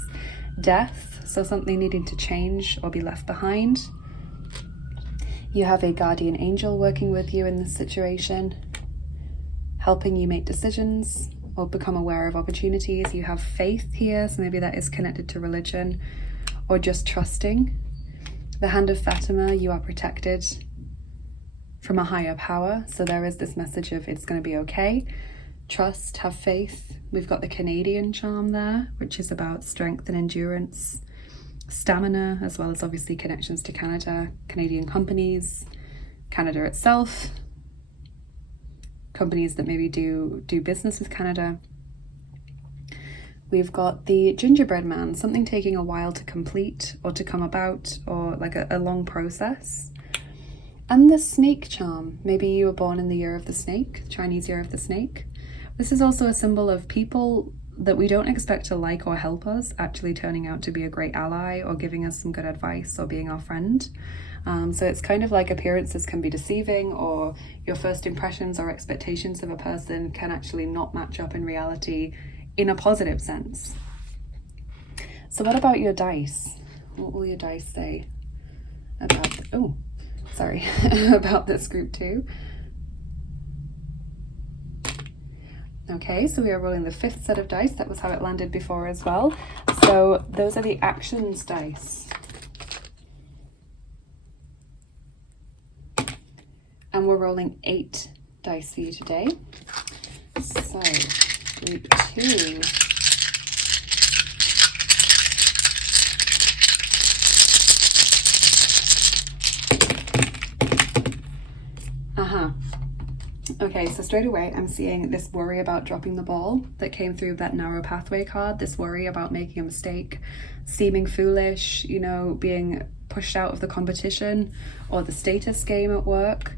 Death, so something needing to change or be left behind. You have a guardian angel working with you in this situation, helping you make decisions or become aware of opportunities. You have faith here, so maybe that is connected to religion or just trusting. The hand of Fatima, you are protected from a higher power, so there is this message of it's going to be okay. Trust, have faith. We've got the Canadian charm there, which is about strength and endurance, stamina, as well as obviously connections to Canada, Canadian companies, Canada itself, companies that maybe do business with Canada. We've got the gingerbread man, something taking a while to complete or to come about, or like a long process. And the snake charm, maybe you were born in the year of the snake, Chinese year of the snake. This is also a symbol of people that we don't expect to like or help us actually turning out to be a great ally or giving us some good advice or being our friend. So it's kind of like appearances can be deceiving, or your first impressions or expectations of a person can actually not match up in reality in a positive sense. So what about your dice? What will your dice say about about this group 2? Okay, so we are rolling the 5th set of dice. That was how it landed before as well. So those are the actions dice. And we're rolling 8 dice for you today. So, group 2. Okay, so straight away I'm seeing this worry about dropping the ball that came through that narrow pathway card, this worry about making a mistake, seeming foolish, being pushed out of the competition or the status game at work.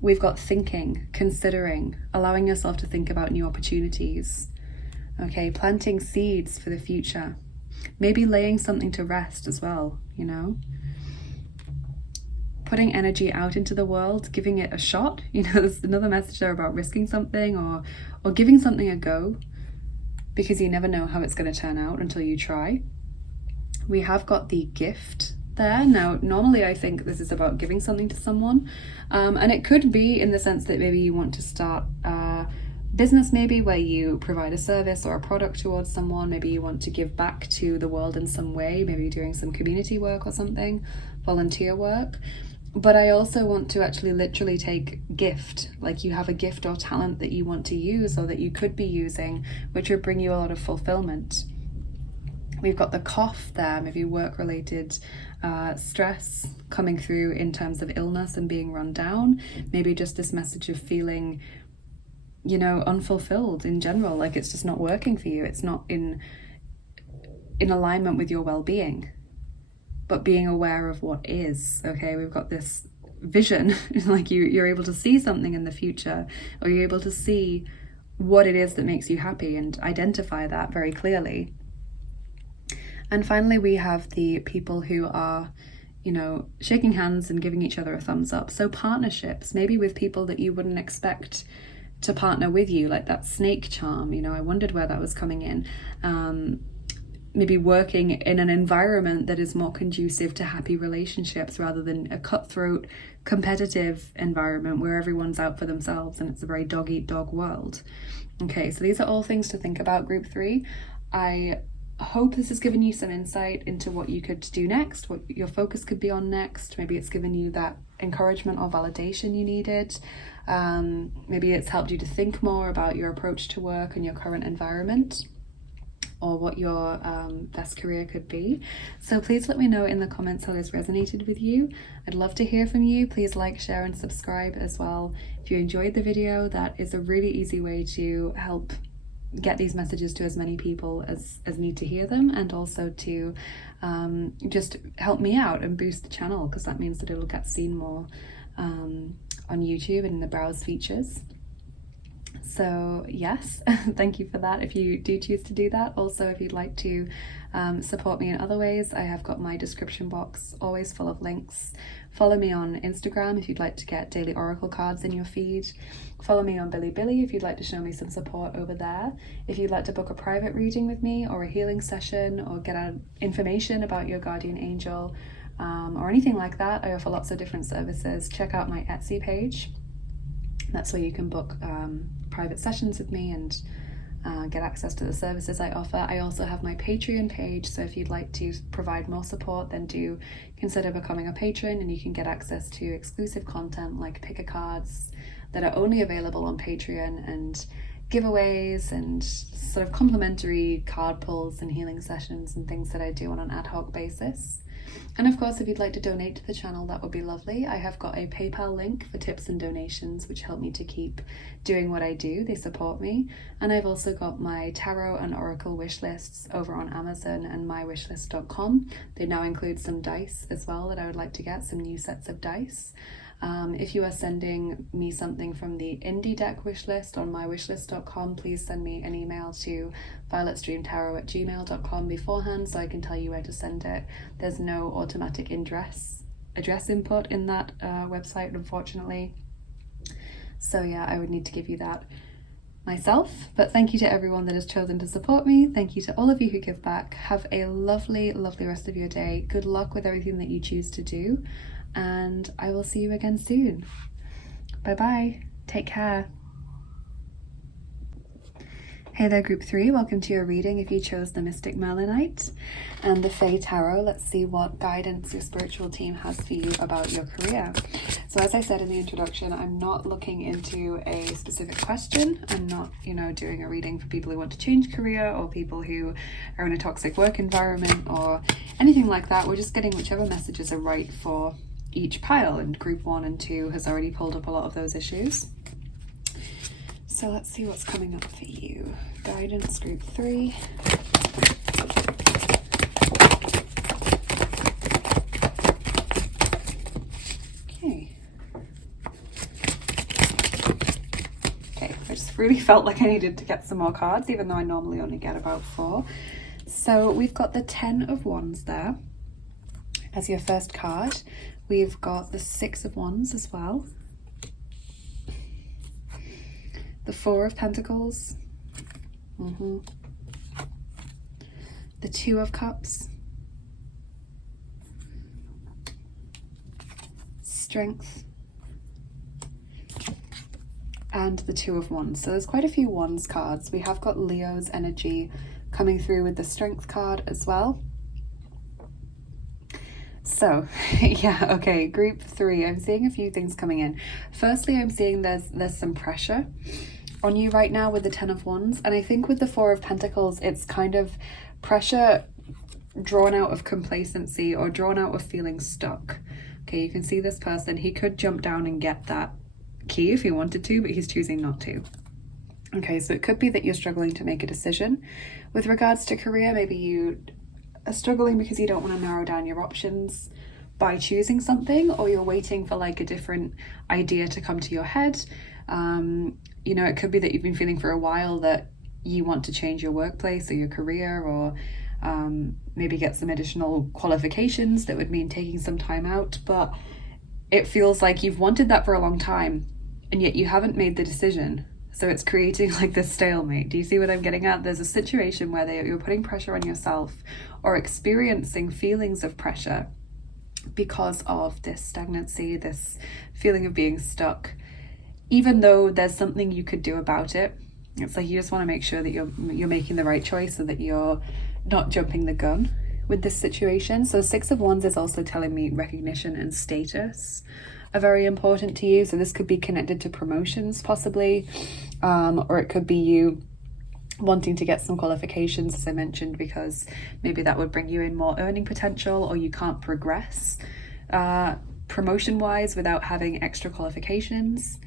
We've got thinking, considering, allowing yourself to think about new opportunities. Okay, planting seeds for the future. Maybe laying something to rest as well, Putting energy out into the world, giving it a shot. There's another message there about risking something or giving something a go, because you never know how it's going to turn out until you try. We have got the gift there. Now, normally I think this is about giving something to someone, and it could be in the sense that maybe you want to start a business, maybe where you provide a service or a product towards someone. Maybe you want to give back to the world in some way, maybe doing some community work or something, volunteer work. But I also want to actually literally take gift, like you have a gift or talent that you want to use or that you could be using, which would bring you a lot of fulfillment. We've got the cough there, maybe work-related stress coming through in terms of illness and being run down. Maybe just this message of feeling, you know, unfulfilled in general, like it's just not working for you. It's not in alignment with your well-being. But being aware of what is, okay? We've got this vision, like you're able to see something in the future, or you're able to see what it is that makes you happy and identify that very clearly. And finally, we have the people who are, you know, shaking hands and giving each other a thumbs up. So partnerships, maybe with people that you wouldn't expect to partner with you, like that snake charm, you know, I wondered where that was coming in. Maybe working in an environment that is more conducive to happy relationships rather than a cutthroat, competitive environment where everyone's out for themselves and it's a very dog-eat-dog world. Okay, so these are all things to think about, group 3. I hope this has given you some insight into what you could do next, what your focus could be on next. Maybe it's given you that encouragement or validation you needed. Maybe it's helped you to think more about your approach to work and your current environment, or what your best career could be. So please let me know in the comments how this resonated with you. I'd love to hear from you. Please like, share and subscribe as well. If you enjoyed the video, that is a really easy way to help get these messages to as many people as need to hear them, and also to just help me out and boost the channel, because that means that it'll get seen more on YouTube and in the browse features. So yes, thank you for that if you do choose to do that. Also, if you'd like to support me in other ways, I have got my description box always full of links. Follow me on Instagram if you'd like to get daily oracle cards in your feed. Follow me on Bilibili if you'd like to show me some support over there. If you'd like to book a private reading with me or a healing session, or get information about your guardian angel, or anything like that, I offer lots of different services. Check out my Etsy page. That's where you can book private sessions with me and get access to the services I offer. I also have my Patreon page, so if you'd like to provide more support, then do consider becoming a patron, and you can get access to exclusive content like picker cards that are only available on Patreon, and giveaways and sort of complimentary card pulls and healing sessions and things that I do on an ad hoc basis. And of course, if you'd like to donate to the channel, that would be lovely. I have got a PayPal link for tips and donations, which help me to keep doing what I do. They support me. And I've also got my tarot and oracle wish lists over on Amazon and mywishlist.com. They now include some dice as well that I would like to get, some new sets of dice. If you are sending me something from the indie deck wish list on mywishlist.com, please send me an email to violetstreamtarot@gmail.com beforehand, so I can tell you where to send it. There's no automatic address input in that website, unfortunately. So yeah, I would need to give you that myself. But thank you to everyone that has chosen to support me. Thank you to all of you who give back. Have a lovely, lovely rest of your day. Good luck with everything that you choose to do. And I will see you again soon. Bye bye. Take care. Hey there, group 3. Welcome to your reading if you chose the Mystic Merlinite and the Fey Tarot. Let's see what guidance your spiritual team has for you about your career. So as I said in the introduction, I'm not looking into a specific question. I'm not, doing a reading for people who want to change career, or people who are in a toxic work environment, or anything like that. We're just getting whichever messages are right for each pile, and group 1 and 2 has already pulled up a lot of those issues. So let's see what's coming up for you. Guidance, group 3. Okay. I just really felt like I needed to get some more cards, even though I normally only get about 4. So we've got the 10 of Wands there as your first card. We've got the 6 of Wands as well. The 4 of Pentacles. The 2 of Cups. strength, and the Two of Wands. So there's quite a few Wands cards. We have got Leo's energy coming through with the Strength card as well. So yeah, okay, group 3, I'm seeing a few things coming in. Firstly, I'm seeing there's some pressure on you right now with the Ten of Wands, and I think with the Four of Pentacles, it's kind of pressure drawn out of complacency or drawn out of feeling stuck. Okay, you can see this person, he could jump down and get that key if he wanted to, but he's choosing not to. Okay, so it could be that you're struggling to make a decision with regards to career. Maybe you are struggling because you don't want to narrow down your options by choosing something, or you're waiting for like a different idea to come to your head. You know, it could be that you've been feeling for a while that you want to change your workplace or your career, or maybe get some additional qualifications that would mean taking some time out, but it feels like you've wanted that for a long time and yet you haven't made the decision. So it's creating like this stalemate. Do you see what I'm getting at? There's a situation where you're putting pressure on yourself or experiencing feelings of pressure because of this stagnancy, this feeling of being stuck, even though there's something you could do about it. It's like you just want to make sure that you're making the right choice so that you're not jumping the gun with this situation. So Six of Wands is also telling me recognition and status are very important to you. So this could be connected to promotions possibly, or it could be you wanting to get some qualifications, as I mentioned, because maybe that would bring you in more earning potential, or you can't progress promotion wise without having extra qualifications.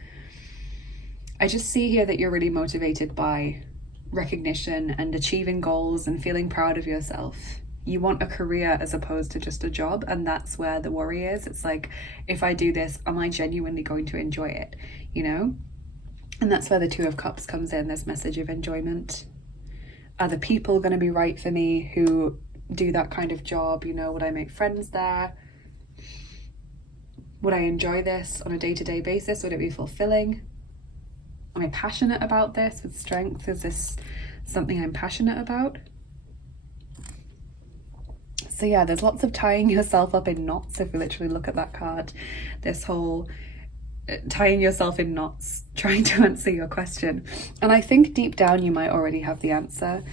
I just see here that you're really motivated by recognition and achieving goals and feeling proud of yourself. You want a career as opposed to just a job, and that's where the worry is. It's like, if I do this, am I genuinely going to enjoy it, you know? And that's where the Two of Cups comes in, this message of enjoyment. Are the people going to be right for me who do that kind of job? You know, would I make friends there? Would I enjoy this on a day-to-day basis? Would it be fulfilling? Am I passionate about this with Strength? Is this something I'm passionate about? So yeah, there's lots of tying yourself up in knots. If we literally look at that card, this whole tying yourself in knots, trying to answer your question. And I think deep down you might already have the answer.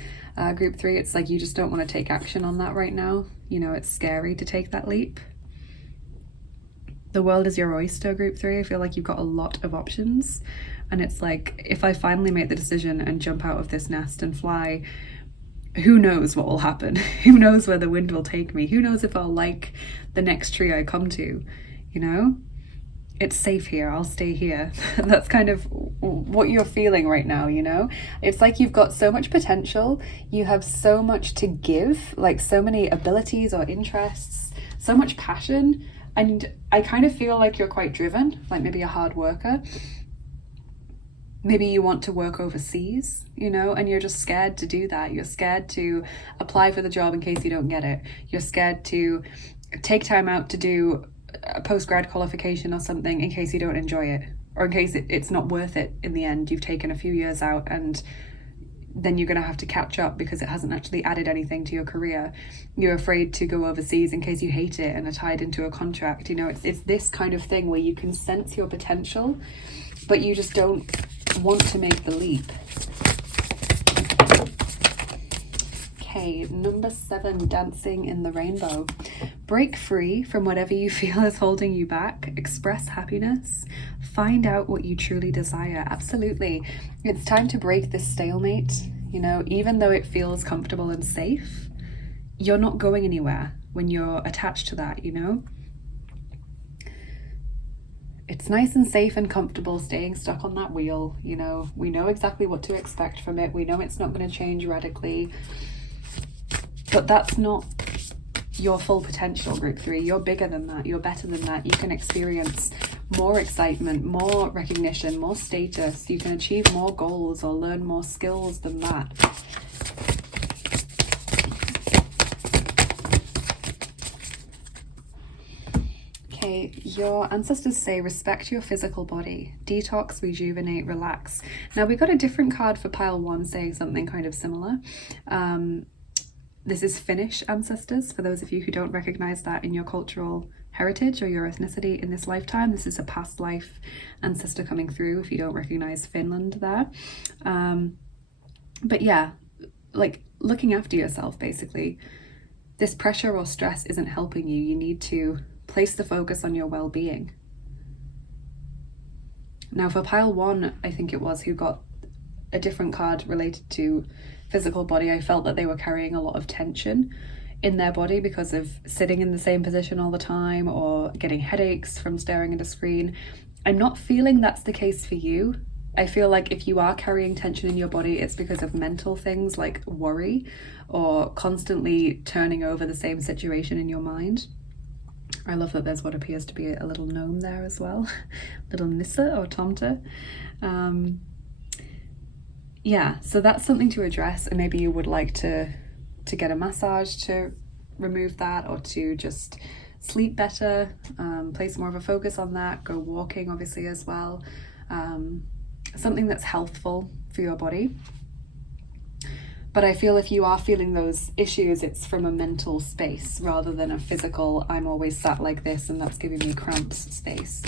Group 3, it's like you just don't want to take action on that right now. You know, it's scary to take that leap. The world is your oyster, Group 3. I feel like you've got a lot of options. And it's like, if I finally make the decision and jump out of this nest and fly, who knows what will happen? Who knows where the wind will take me? Who knows if I'll like the next tree I come to, you know? It's safe here, I'll stay here. That's kind of what you're feeling right now, you know? It's like you've got so much potential, you have so much to give, like so many abilities or interests, so much passion, and I kind of feel like you're quite driven, like maybe a hard worker. Maybe you want to work overseas, you know, and you're just scared to do that. You're scared to apply for the job in case you don't get it. You're scared to take time out to do a post-grad qualification or something in case you don't enjoy it, or in case it's not worth it in the end. You've taken a few years out and then you're going to have to catch up because it hasn't actually added anything to your career. You're afraid to go overseas in case you hate it and are tied into a contract. You know, it's this kind of thing where you can sense your potential, but you just don't want to make the leap. Okay, number 7, Dancing in the Rainbow. Break free from whatever you feel is holding you back. Express happiness. Find out what you truly desire. Absolutely. It's time to break this stalemate. You know, even though it feels comfortable and safe, you're not going anywhere when you're attached to that, you know? It's nice and safe and comfortable staying stuck on that wheel, you know. We know exactly what to expect from it. We know it's not going to change radically. But that's not your full potential, Group 3. You're bigger than that. You're better than that. You can experience more excitement, more recognition, more status. You can achieve more goals or learn more skills than that. Okay, your ancestors say respect your physical body, detox, rejuvenate, relax. Now we got a different card for pile 1 saying something kind of similar. This is Finnish ancestors, for those of you who don't recognize that in your cultural heritage or your ethnicity in this lifetime. This is a past life ancestor coming through if you don't recognize Finland there. But yeah, like looking after yourself, basically. This pressure or stress isn't helping you. You need to place the focus on your well-being. Now for pile 1, I think it was, who got a different card related to physical body, I felt that they were carrying a lot of tension in their body because of sitting in the same position all the time or getting headaches from staring at a screen. I'm not feeling that's the case for you. I feel like if you are carrying tension in your body, it's because of mental things like worry or constantly turning over the same situation in your mind. I love that there's what appears to be a little gnome there as well, little Nissa or Tomta. Yeah, so that's something to address, and maybe you would like to get a massage to remove that, or to just sleep better, place more of a focus on that, go walking obviously as well, something that's healthful for your body. But I feel if you are feeling those issues, it's from a mental space rather than a physical, I'm always sat like this and that's giving me cramps space.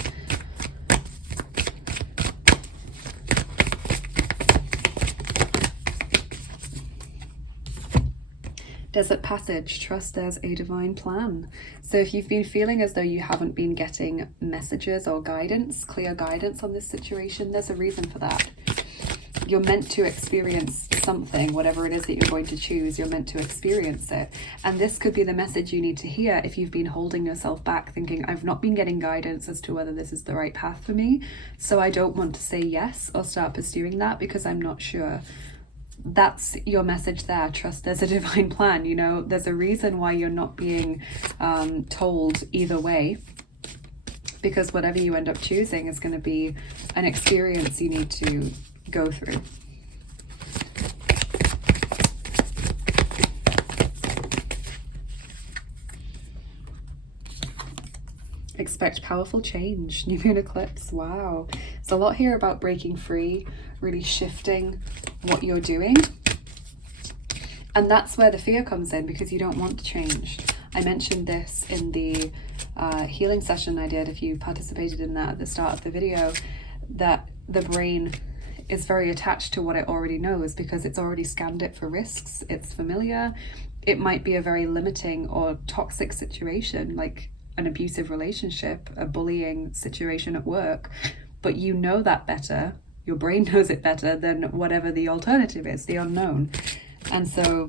Desert Passage, trust there's a divine plan. So if you've been feeling as though you haven't been getting messages or guidance, clear guidance on this situation, there's a reason for that. You're meant to experience something, whatever it is that you're going to choose, you're meant to experience it. And this could be the message you need to hear if you've been holding yourself back, thinking, I've not been getting guidance as to whether this is the right path for me, so I don't want to say yes or start pursuing that because I'm not sure. That's your message there. Trust there's a divine plan. You know, there's a reason why you're not being told either way, because whatever you end up choosing is going to be an experience you need to go through. Expect powerful change. New moon eclipse. Wow. There's a lot here about breaking free, really shifting what you're doing. And that's where the fear comes in, because you don't want to change. I mentioned this in the healing session I did, if you participated in that at the start of the video, that the brain is very attached to what it already knows because it's already scanned it for risks. It's familiar. It might be a very limiting or toxic situation, like an abusive relationship, a bullying situation at work, but you know that better. Your brain knows it better than whatever the alternative is, the unknown. And so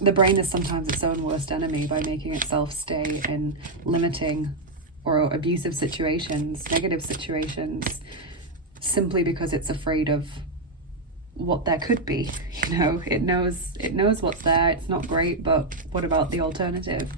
the brain is sometimes its own worst enemy by making itself stay in limiting or abusive situations, negative situations, simply because it's afraid of what there could be. You know, it knows what's there. It's not great, but what about the alternative?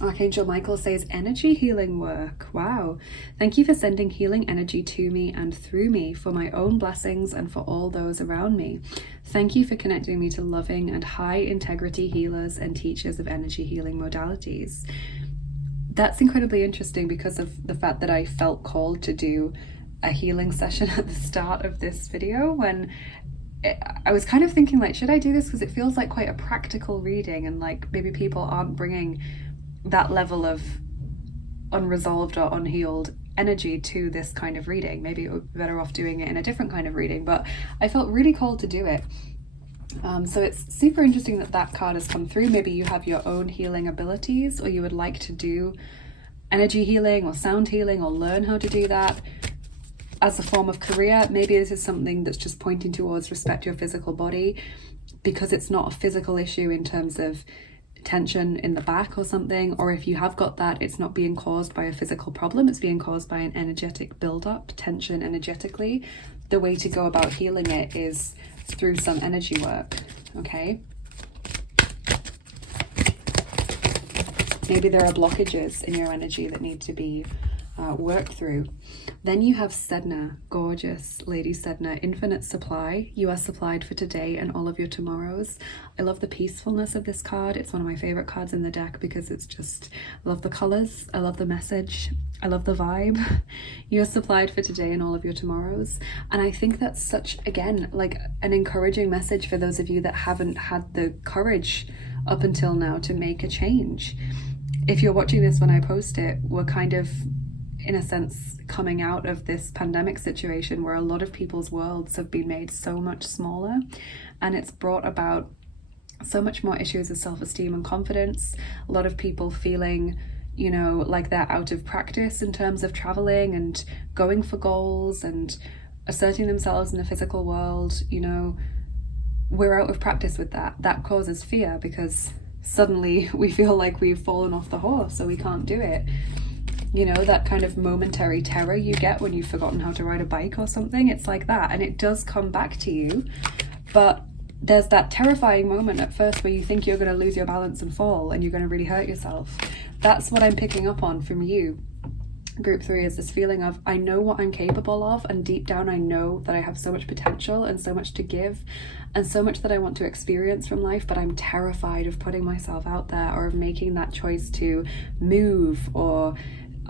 Archangel Michael says, energy healing work. Wow. Thank you for sending healing energy to me and through me for my own blessings and for all those around me. Thank you for connecting me to loving and high integrity healers and teachers of energy healing modalities. That's incredibly interesting because of the fact that I felt called to do a healing session at the start of this video, when I was kind of thinking, like, should I do this? Because it feels like quite a practical reading, and like maybe people aren't bringing that level of unresolved or unhealed energy to this kind of reading. Maybe it would be better off doing it in a different kind of reading, but I felt really called to do it. So it's super interesting that that card has come through. Maybe you have your own healing abilities, or you would like to do energy healing or sound healing, or learn how to do that as a form of career. Maybe this is something that's just pointing towards respect your physical body, because it's not a physical issue in terms of tension in the back or something, or if you have got that, it's not being caused by a physical problem, it's being caused by an energetic build-up, tension energetically. The way to go about healing it is through some energy work. Okay, maybe there are blockages in your energy that need to be work through. Then you have Sedna, gorgeous Lady Sedna, infinite supply. You are supplied for today and all of your tomorrows. I love the peacefulness of this card. It's one of my favorite cards in the deck because it's just, I love the colors, I love the message, I love the vibe. You're supplied for today and all of your tomorrows. And I think that's such, again, like an encouraging message for those of you that haven't had the courage up until now to make a change. If you're watching this when I post it, we're kind of, in a sense, coming out of this pandemic situation where a lot of people's worlds have been made so much smaller, and it's brought about so much more issues of self-esteem and confidence. A lot of people feeling, you know, like they're out of practice in terms of traveling and going for goals and asserting themselves in the physical world. You know, we're out of practice with that. That causes fear because suddenly we feel like we've fallen off the horse, so we can't do it. You know, that kind of momentary terror you get when you've forgotten how to ride a bike or something. It's like that, and it does come back to you. But there's that terrifying moment at first where you think you're going to lose your balance and fall and you're going to really hurt yourself. That's what I'm picking up on from you, Group 3, is this feeling of, I know what I'm capable of, and deep down I know that I have so much potential and so much to give and so much that I want to experience from life, but I'm terrified of putting myself out there or of making that choice to move or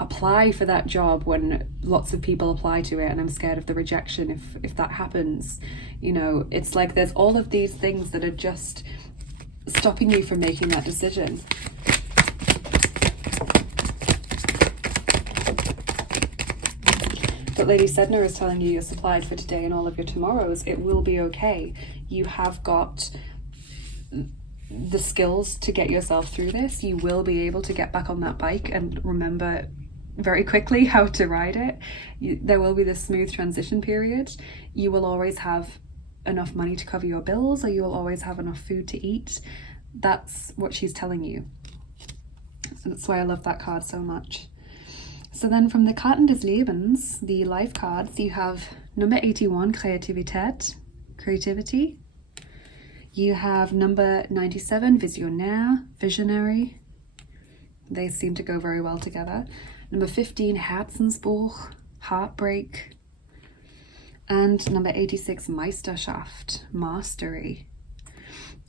apply for that job when lots of people apply to it, and I'm scared of the rejection if that happens. You know, it's like there's all of these things that are just stopping you from making that decision. But Lady Sedna is telling you you're supplied for today and all of your tomorrows. It will be okay. You have got the skills to get yourself through this. You will be able to get back on that bike and remember very quickly how to ride it. There will be this smooth transition period. You will always have enough money to cover your bills, or you will always have enough food to eat. That's what she's telling you. And that's why I love that card so much. So then from the Karten des Lebens, the life cards, you have number 81, Kreativität, creativity. You have number 97, Visionnaire, visionary. They seem to go very well together. Number 15, Herzensbruch, heartbreak. And number 86, Meisterschaft, mastery.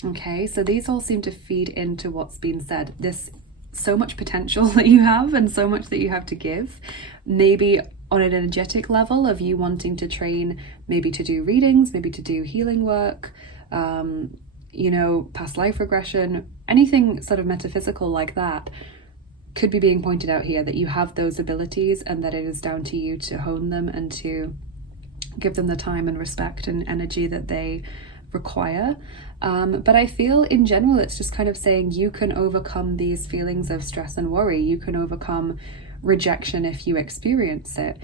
Okay, so these all seem to feed into what's been said. This so much potential that you have and so much that you have to give. Maybe on an energetic level of you wanting to train, maybe to do readings, maybe to do healing work, you know, past life regression, anything sort of metaphysical like that could be being pointed out here, that you have those abilities and that it is down to you to hone them and to give them the time and respect and energy that they require. But I feel in general it's just kind of saying you can overcome these feelings of stress and worry. You can overcome rejection if you experience it.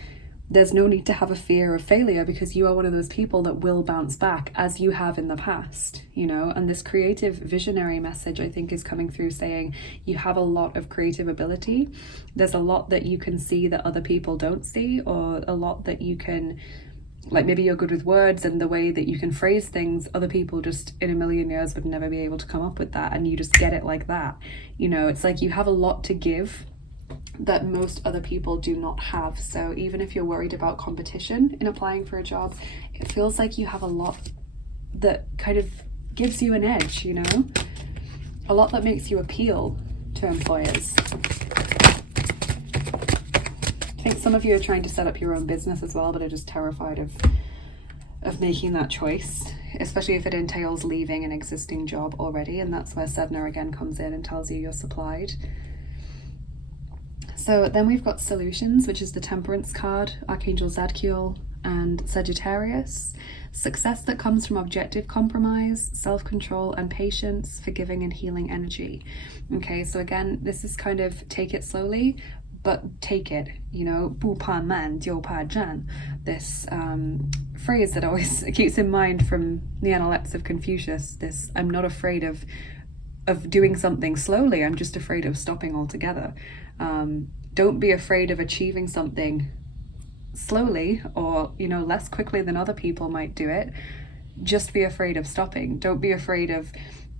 There's no need to have a fear of failure because you are one of those people that will bounce back, as you have in the past, you know. And this creative visionary message, I think, is coming through saying you have a lot of creative ability. There's a lot that you can see that other people don't see, or a lot that you can, like, maybe you're good with words and the way that you can phrase things. Other people just in a million years would never be able to come up with that, and you just get it like that. You know, it's like you have a lot to give that most other people do not have. So even if you're worried about competition in applying for a job, it feels like you have a lot that kind of gives you an edge, you know, a lot that makes you appeal to employers. I think some of you are trying to set up your own business as well, but are just terrified of making that choice, especially if it entails leaving an existing job already. And that's where Sedna again comes in and tells you you're supplied. So then we've got solutions, which is the Temperance card, Archangel Zadkiel and Sagittarius. Success that comes from objective compromise, self-control and patience, forgiving and healing energy. Okay, so again, this is kind of take it slowly, but take it, you know, bu pa man, dio pa jan. This phrase that always keeps in mind from the Analects of Confucius, this, I'm not afraid of doing something slowly, I'm just afraid of stopping altogether. Don't be afraid of achieving something slowly, or, you know, less quickly than other people might do it. Just be afraid of stopping. Don't be afraid of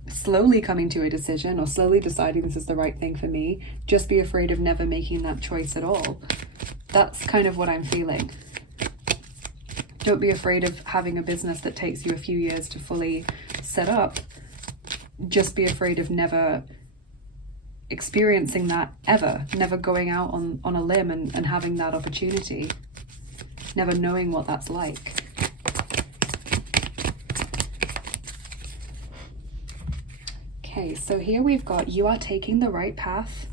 slowly coming to a decision or slowly deciding this is the right thing for me. Just be afraid of never making that choice at all. That's kind of what I'm feeling. Don't be afraid of having a business that takes you a few years to fully set up. Just be afraid of never experiencing that ever, never going out on a limb and having that opportunity, never knowing what that's like. Okay, so here we've got, you are taking the right path.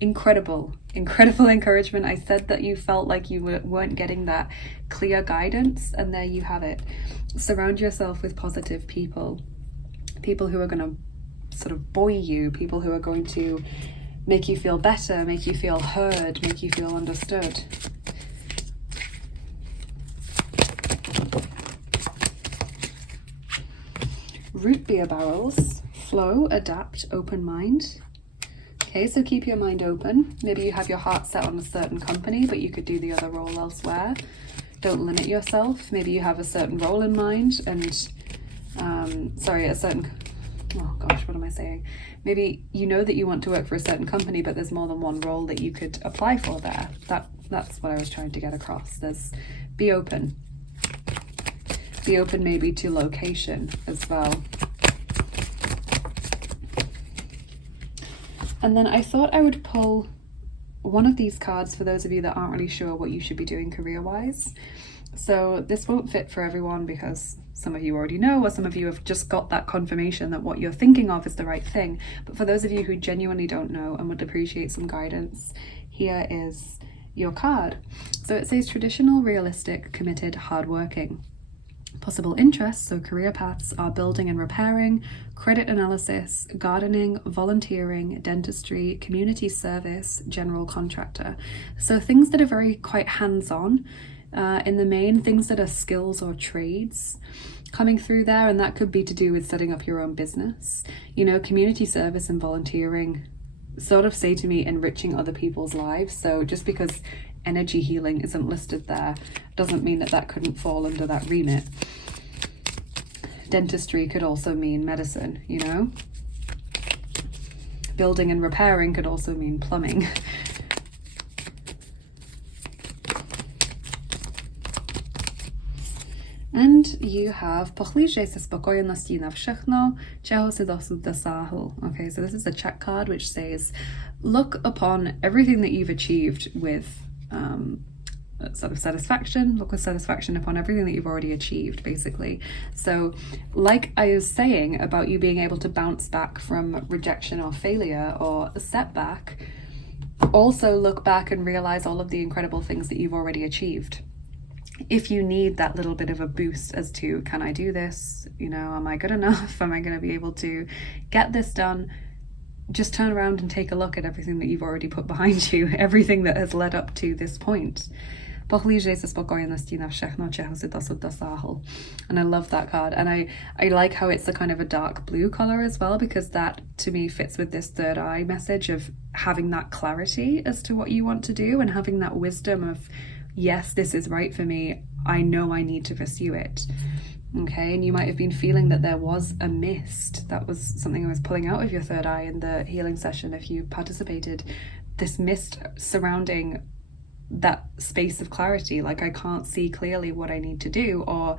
Incredible encouragement. I said that you felt like you weren't getting that clear guidance, and there you have it. Surround yourself with positive people who are going to sort of buoy you, people who are going to make you feel better, make you feel heard, make you feel understood. Root beer barrels. Flow, adapt, open mind. Okay, so keep your mind open. Maybe you have your heart set on a certain company, but you could do the other role elsewhere. Don't limit yourself. Maybe you have a certain role in mind and, oh gosh, what am I saying? Maybe you know that you want to work for a certain company, but there's more than one role that you could apply for there. That's what I was trying to get across. Be open. Be open maybe to location as well. And then I thought I would pull one of these cards for those of you that aren't really sure what you should be doing career-wise. So this won't fit for everyone because some of you already know, or some of you have just got that confirmation that what you're thinking of is the right thing. But for those of you who genuinely don't know and would appreciate some guidance, here is your card. So it says traditional, realistic, committed, hardworking. Possible interests, so career paths, are building and repairing, credit analysis, gardening, volunteering, dentistry, community service, general contractor. So things that are very quite hands-on in the main, things that are skills or trades coming through there, and that could be to do with setting up your own business. You know, community service and volunteering sort of say to me enriching other people's lives. So just because energy healing isn't listed there doesn't mean that couldn't fall under that remit. Dentistry could also mean medicine, you know. Building and repairing could also mean plumbing. And you have pochlíže se spokojenosti na všechno, čeho si dosud dosáhl. Okay, so this is a check card which says, look upon everything that you've achieved with sort of satisfaction. Look with satisfaction upon everything that you've already achieved, basically. So like I was saying about you being able to bounce back from rejection or failure or a setback, also look back and realize all of the incredible things that you've already achieved. If you need that little bit of a boost as to, can I do this? You know, am I good enough? Am I going to be able to get this done? Just turn around and take a look at everything that you've already put behind you, everything that has led up to this point. And I love that card, and I like how it's a kind of a dark blue color as well, because that to me fits with this third eye message of having that clarity as to what you want to do and having that wisdom of, yes, this is right for me. I know I need to pursue it. Okay, and you might have been feeling that there was a mist. That was something I was pulling out of your third eye in the healing session if you participated. This mist surrounding that space of clarity, like I can't see clearly what I need to do, or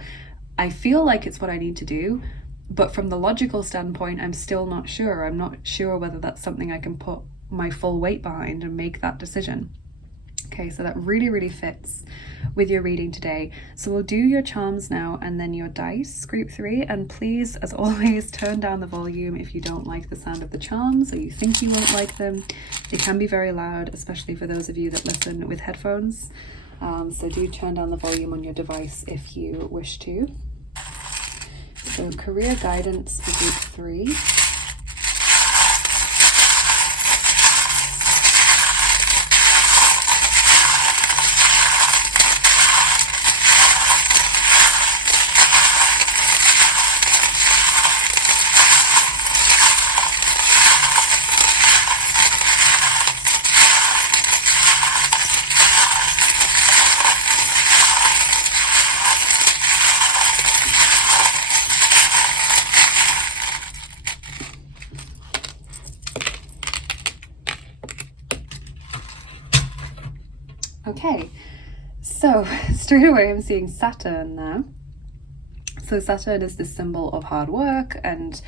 I feel like it's what I need to do, but from the logical standpoint, I'm still not sure. I'm not sure whether that's something I can put my full weight behind and make that decision. Okay, so that really, really fits with your reading today. So we'll do your charms now and then your dice, group 3. And please, as always, turn down the volume if you don't like the sound of the charms or you think you won't like them. They can be very loud, especially for those of you that listen with headphones. So do turn down the volume on your device if you wish to. So career guidance for group 3. Okay, so straight away I'm seeing Saturn there. So Saturn is this symbol of hard work and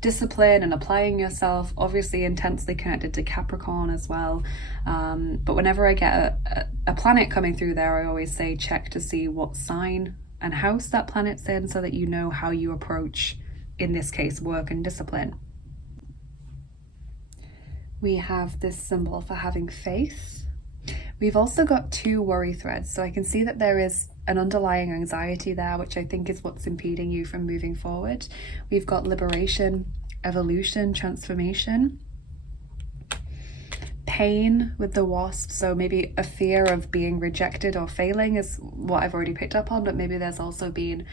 discipline and applying yourself, obviously intensely connected to Capricorn as well. But whenever I get a planet coming through there, I always say check to see what sign and house that planet's in so that you know how you approach, in this case, work and discipline. We have this symbol for having faith. We've also got 2 worry threads, so I can see that there is an underlying anxiety there, which I think is what's impeding you from moving forward. We've got liberation, evolution, transformation, pain with the wasp, so maybe a fear of being rejected or failing is what I've already picked up on, but maybe there's also been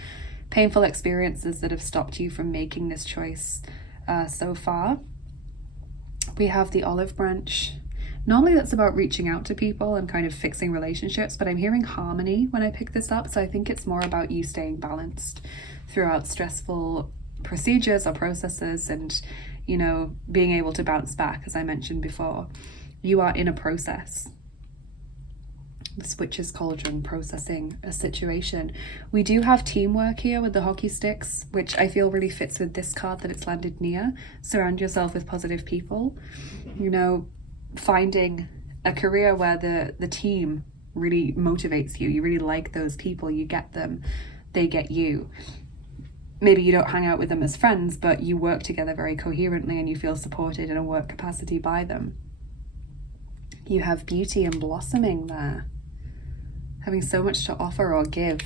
painful experiences that have stopped you from making this choice so far. We have the olive branch. Normally that's about reaching out to people and kind of fixing relationships, but I'm hearing harmony when I pick this up, so I think it's more about you staying balanced throughout stressful procedures or processes and, you know, being able to bounce back, as I mentioned before. You are in a process. This witch's cauldron, processing a situation. We do have teamwork here with the hockey sticks, which I feel really fits with this card that it's landed near. Surround yourself with positive people. You know, finding a career where the team really motivates you. You really like those people, you get them, they get you. Maybe you don't hang out with them as friends, but you work together very coherently and you feel supported in a work capacity by them. You have beauty and blossoming there, having so much to offer or give.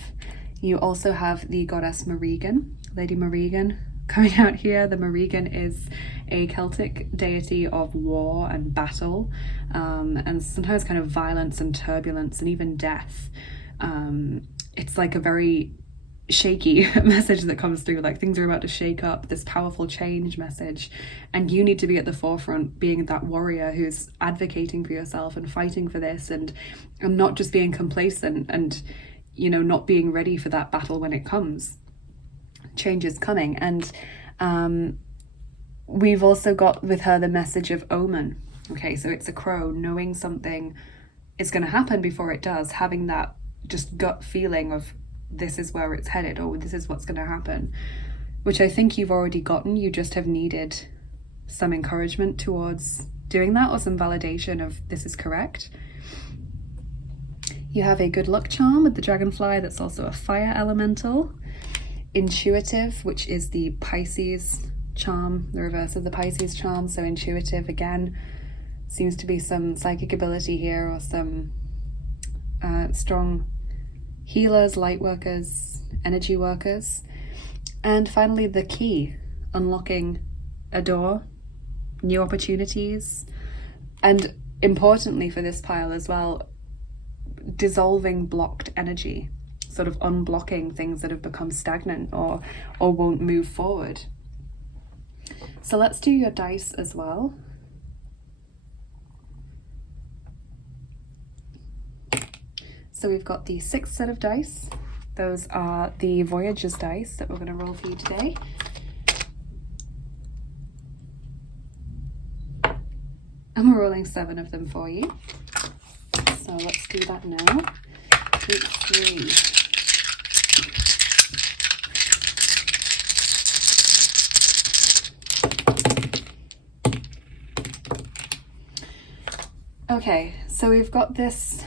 You also have the goddess Morrigan, Lady Morrigan, coming out here. The Morrigan is a Celtic deity of war and battle, and sometimes kind of violence and turbulence and even death. It's like a very shaky message that comes through, like things are about to shake up, this powerful change message, and you need to be at the forefront, being that warrior who's advocating for yourself and fighting for this, and not just being complacent and, you know, not being ready for that battle when it comes. Change is coming. And we've also got with her the message of omen. Okay, so it's a crow, knowing something is going to happen before it does, having that just gut feeling of this is where it's headed, or this is what's going to happen, which I think you've already gotten. You just have needed some encouragement towards doing that, or some validation of this is correct. You have a good luck charm with the dragonfly that's also a fire elemental. Intuitive, which is the Pisces charm, the reverse of the Pisces charm. So intuitive, again, seems to be some psychic ability here, or some strong healers, light workers, energy workers. And finally, the key, unlocking a door, new opportunities, and importantly for this pile as well, dissolving blocked energy, sort of unblocking things that have become stagnant or won't move forward. So let's do your dice as well. So we've got the 6th set of dice. Those are the Voyager's dice that we're going to roll for you today. And we're rolling 7 of them for you. So let's do that now. Group 3. Okay, so we've got this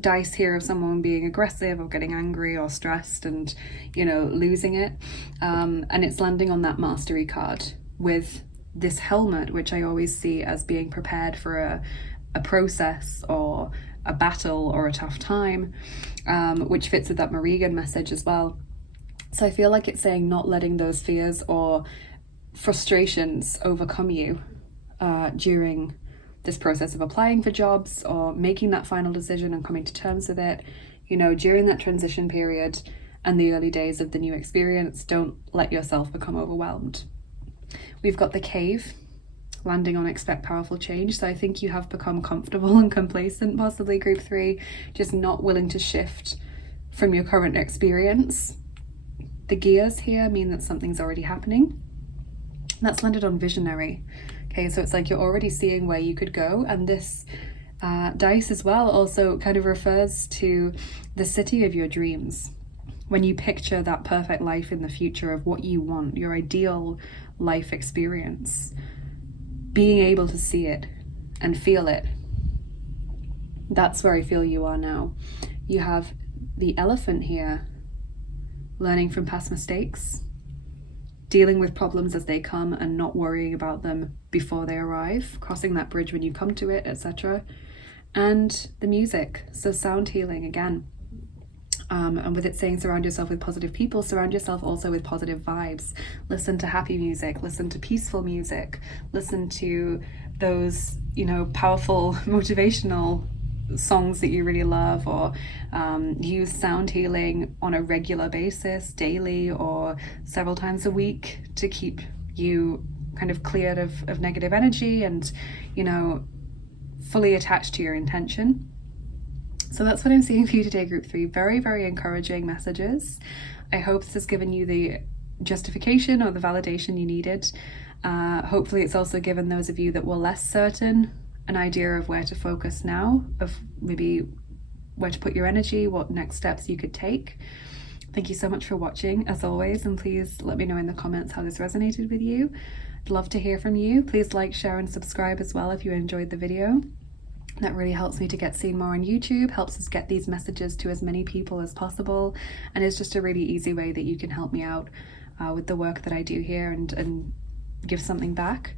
dice here of someone being aggressive or getting angry or stressed and, you know, losing it, and it's landing on that mastery card with this helmet, which I always see as being prepared for a process or a battle or a tough time, which fits with that Morrigan message as well. So I feel like it's saying not letting those fears or frustrations overcome you during this process of applying for jobs or making that final decision and coming to terms with it. You know, during that transition period and the early days of the new experience, don't let yourself become overwhelmed. We've got the cave, landing on expect powerful change. So I think you have become comfortable and complacent, possibly group 3, just not willing to shift from your current experience. The gears here mean that something's already happening. That's landed on visionary. Okay, so it's like you're already seeing where you could go, and this Dice as well also kind of refers to the city of your dreams. When you picture that perfect life in the future of what you want, your ideal life experience, being able to see it and feel it, that's where I feel you are now. You have the elephant here, learning from past mistakes, dealing with problems as they come and not worrying about them before they arrive, crossing that bridge when you come to it, etc. And the music, so sound healing again. And with it saying surround yourself with positive people, surround yourself also with positive vibes. Listen to happy music, listen to peaceful music, listen to those, you know, powerful motivational songs that you really love, or use sound healing on a regular basis, daily or several times a week, to keep you kind of cleared of negative energy and, you know, fully attached to your intention. So that's what I'm seeing for you today, group 3. Very, very encouraging messages. I hope this has given you the justification or the validation you needed. Hopefully it's also given those of you that were less certain an idea of where to focus now, of maybe where to put your energy, what next steps you could take. Thank you so much for watching, as always, and please let me know in the comments how this resonated with you. I'd love to hear from you. Please like, share and subscribe as well if you enjoyed the video. That really helps me to get seen more on YouTube, helps us get these messages to as many people as possible, and it's just a really easy way that you can help me out with the work that I do here and give something back.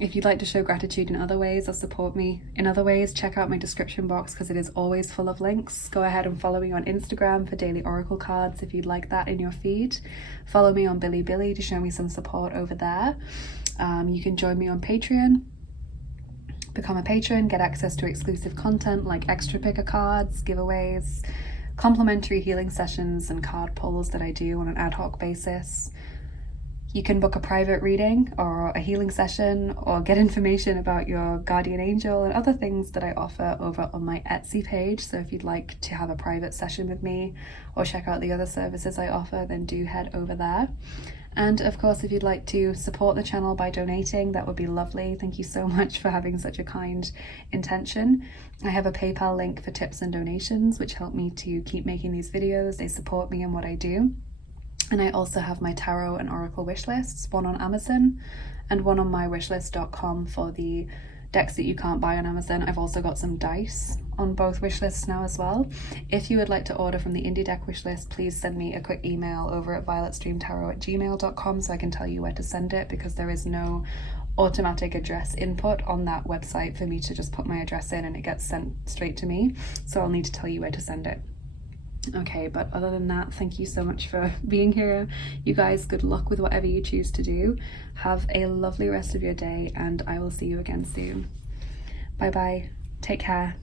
If you'd like to show gratitude in other ways or support me in other ways, check out my description box because it is always full of links. Go ahead and follow me on Instagram for daily oracle cards if you'd like that in your feed. Follow me on Bilibili to show me some support over there. You can join me on Patreon. Become a patron, get access to exclusive content like extra picker cards, giveaways, complimentary healing sessions and card pulls that I do on an ad hoc basis. You can book a private reading or a healing session, or get information about your guardian angel and other things that I offer over on my Etsy page. So if you'd like to have a private session with me or check out the other services I offer, then do head over there. And of course, if you'd like to support the channel by donating, that would be lovely. Thank you so much for having such a kind intention. I have a PayPal link for tips and donations, which help me to keep making these videos. They support me in what I do. And I also have my tarot and oracle wish lists, one on Amazon and one on mywishlist.com for the decks that you can't buy on Amazon. I've also got some dice on both wish lists now as well. If you would like to order from the indie deck wish list, please send me a quick email over at violetstreamtarot@gmail.com so I can tell you where to send it, because there is no automatic address input on that website for me to just put my address in and it gets sent straight to me. So I'll need to tell you where to send it. Okay, but other than that, thank you so much for being here. You guys, good luck with whatever you choose to do. Have a lovely rest of your day, and I will see you again soon. Bye bye. Take care.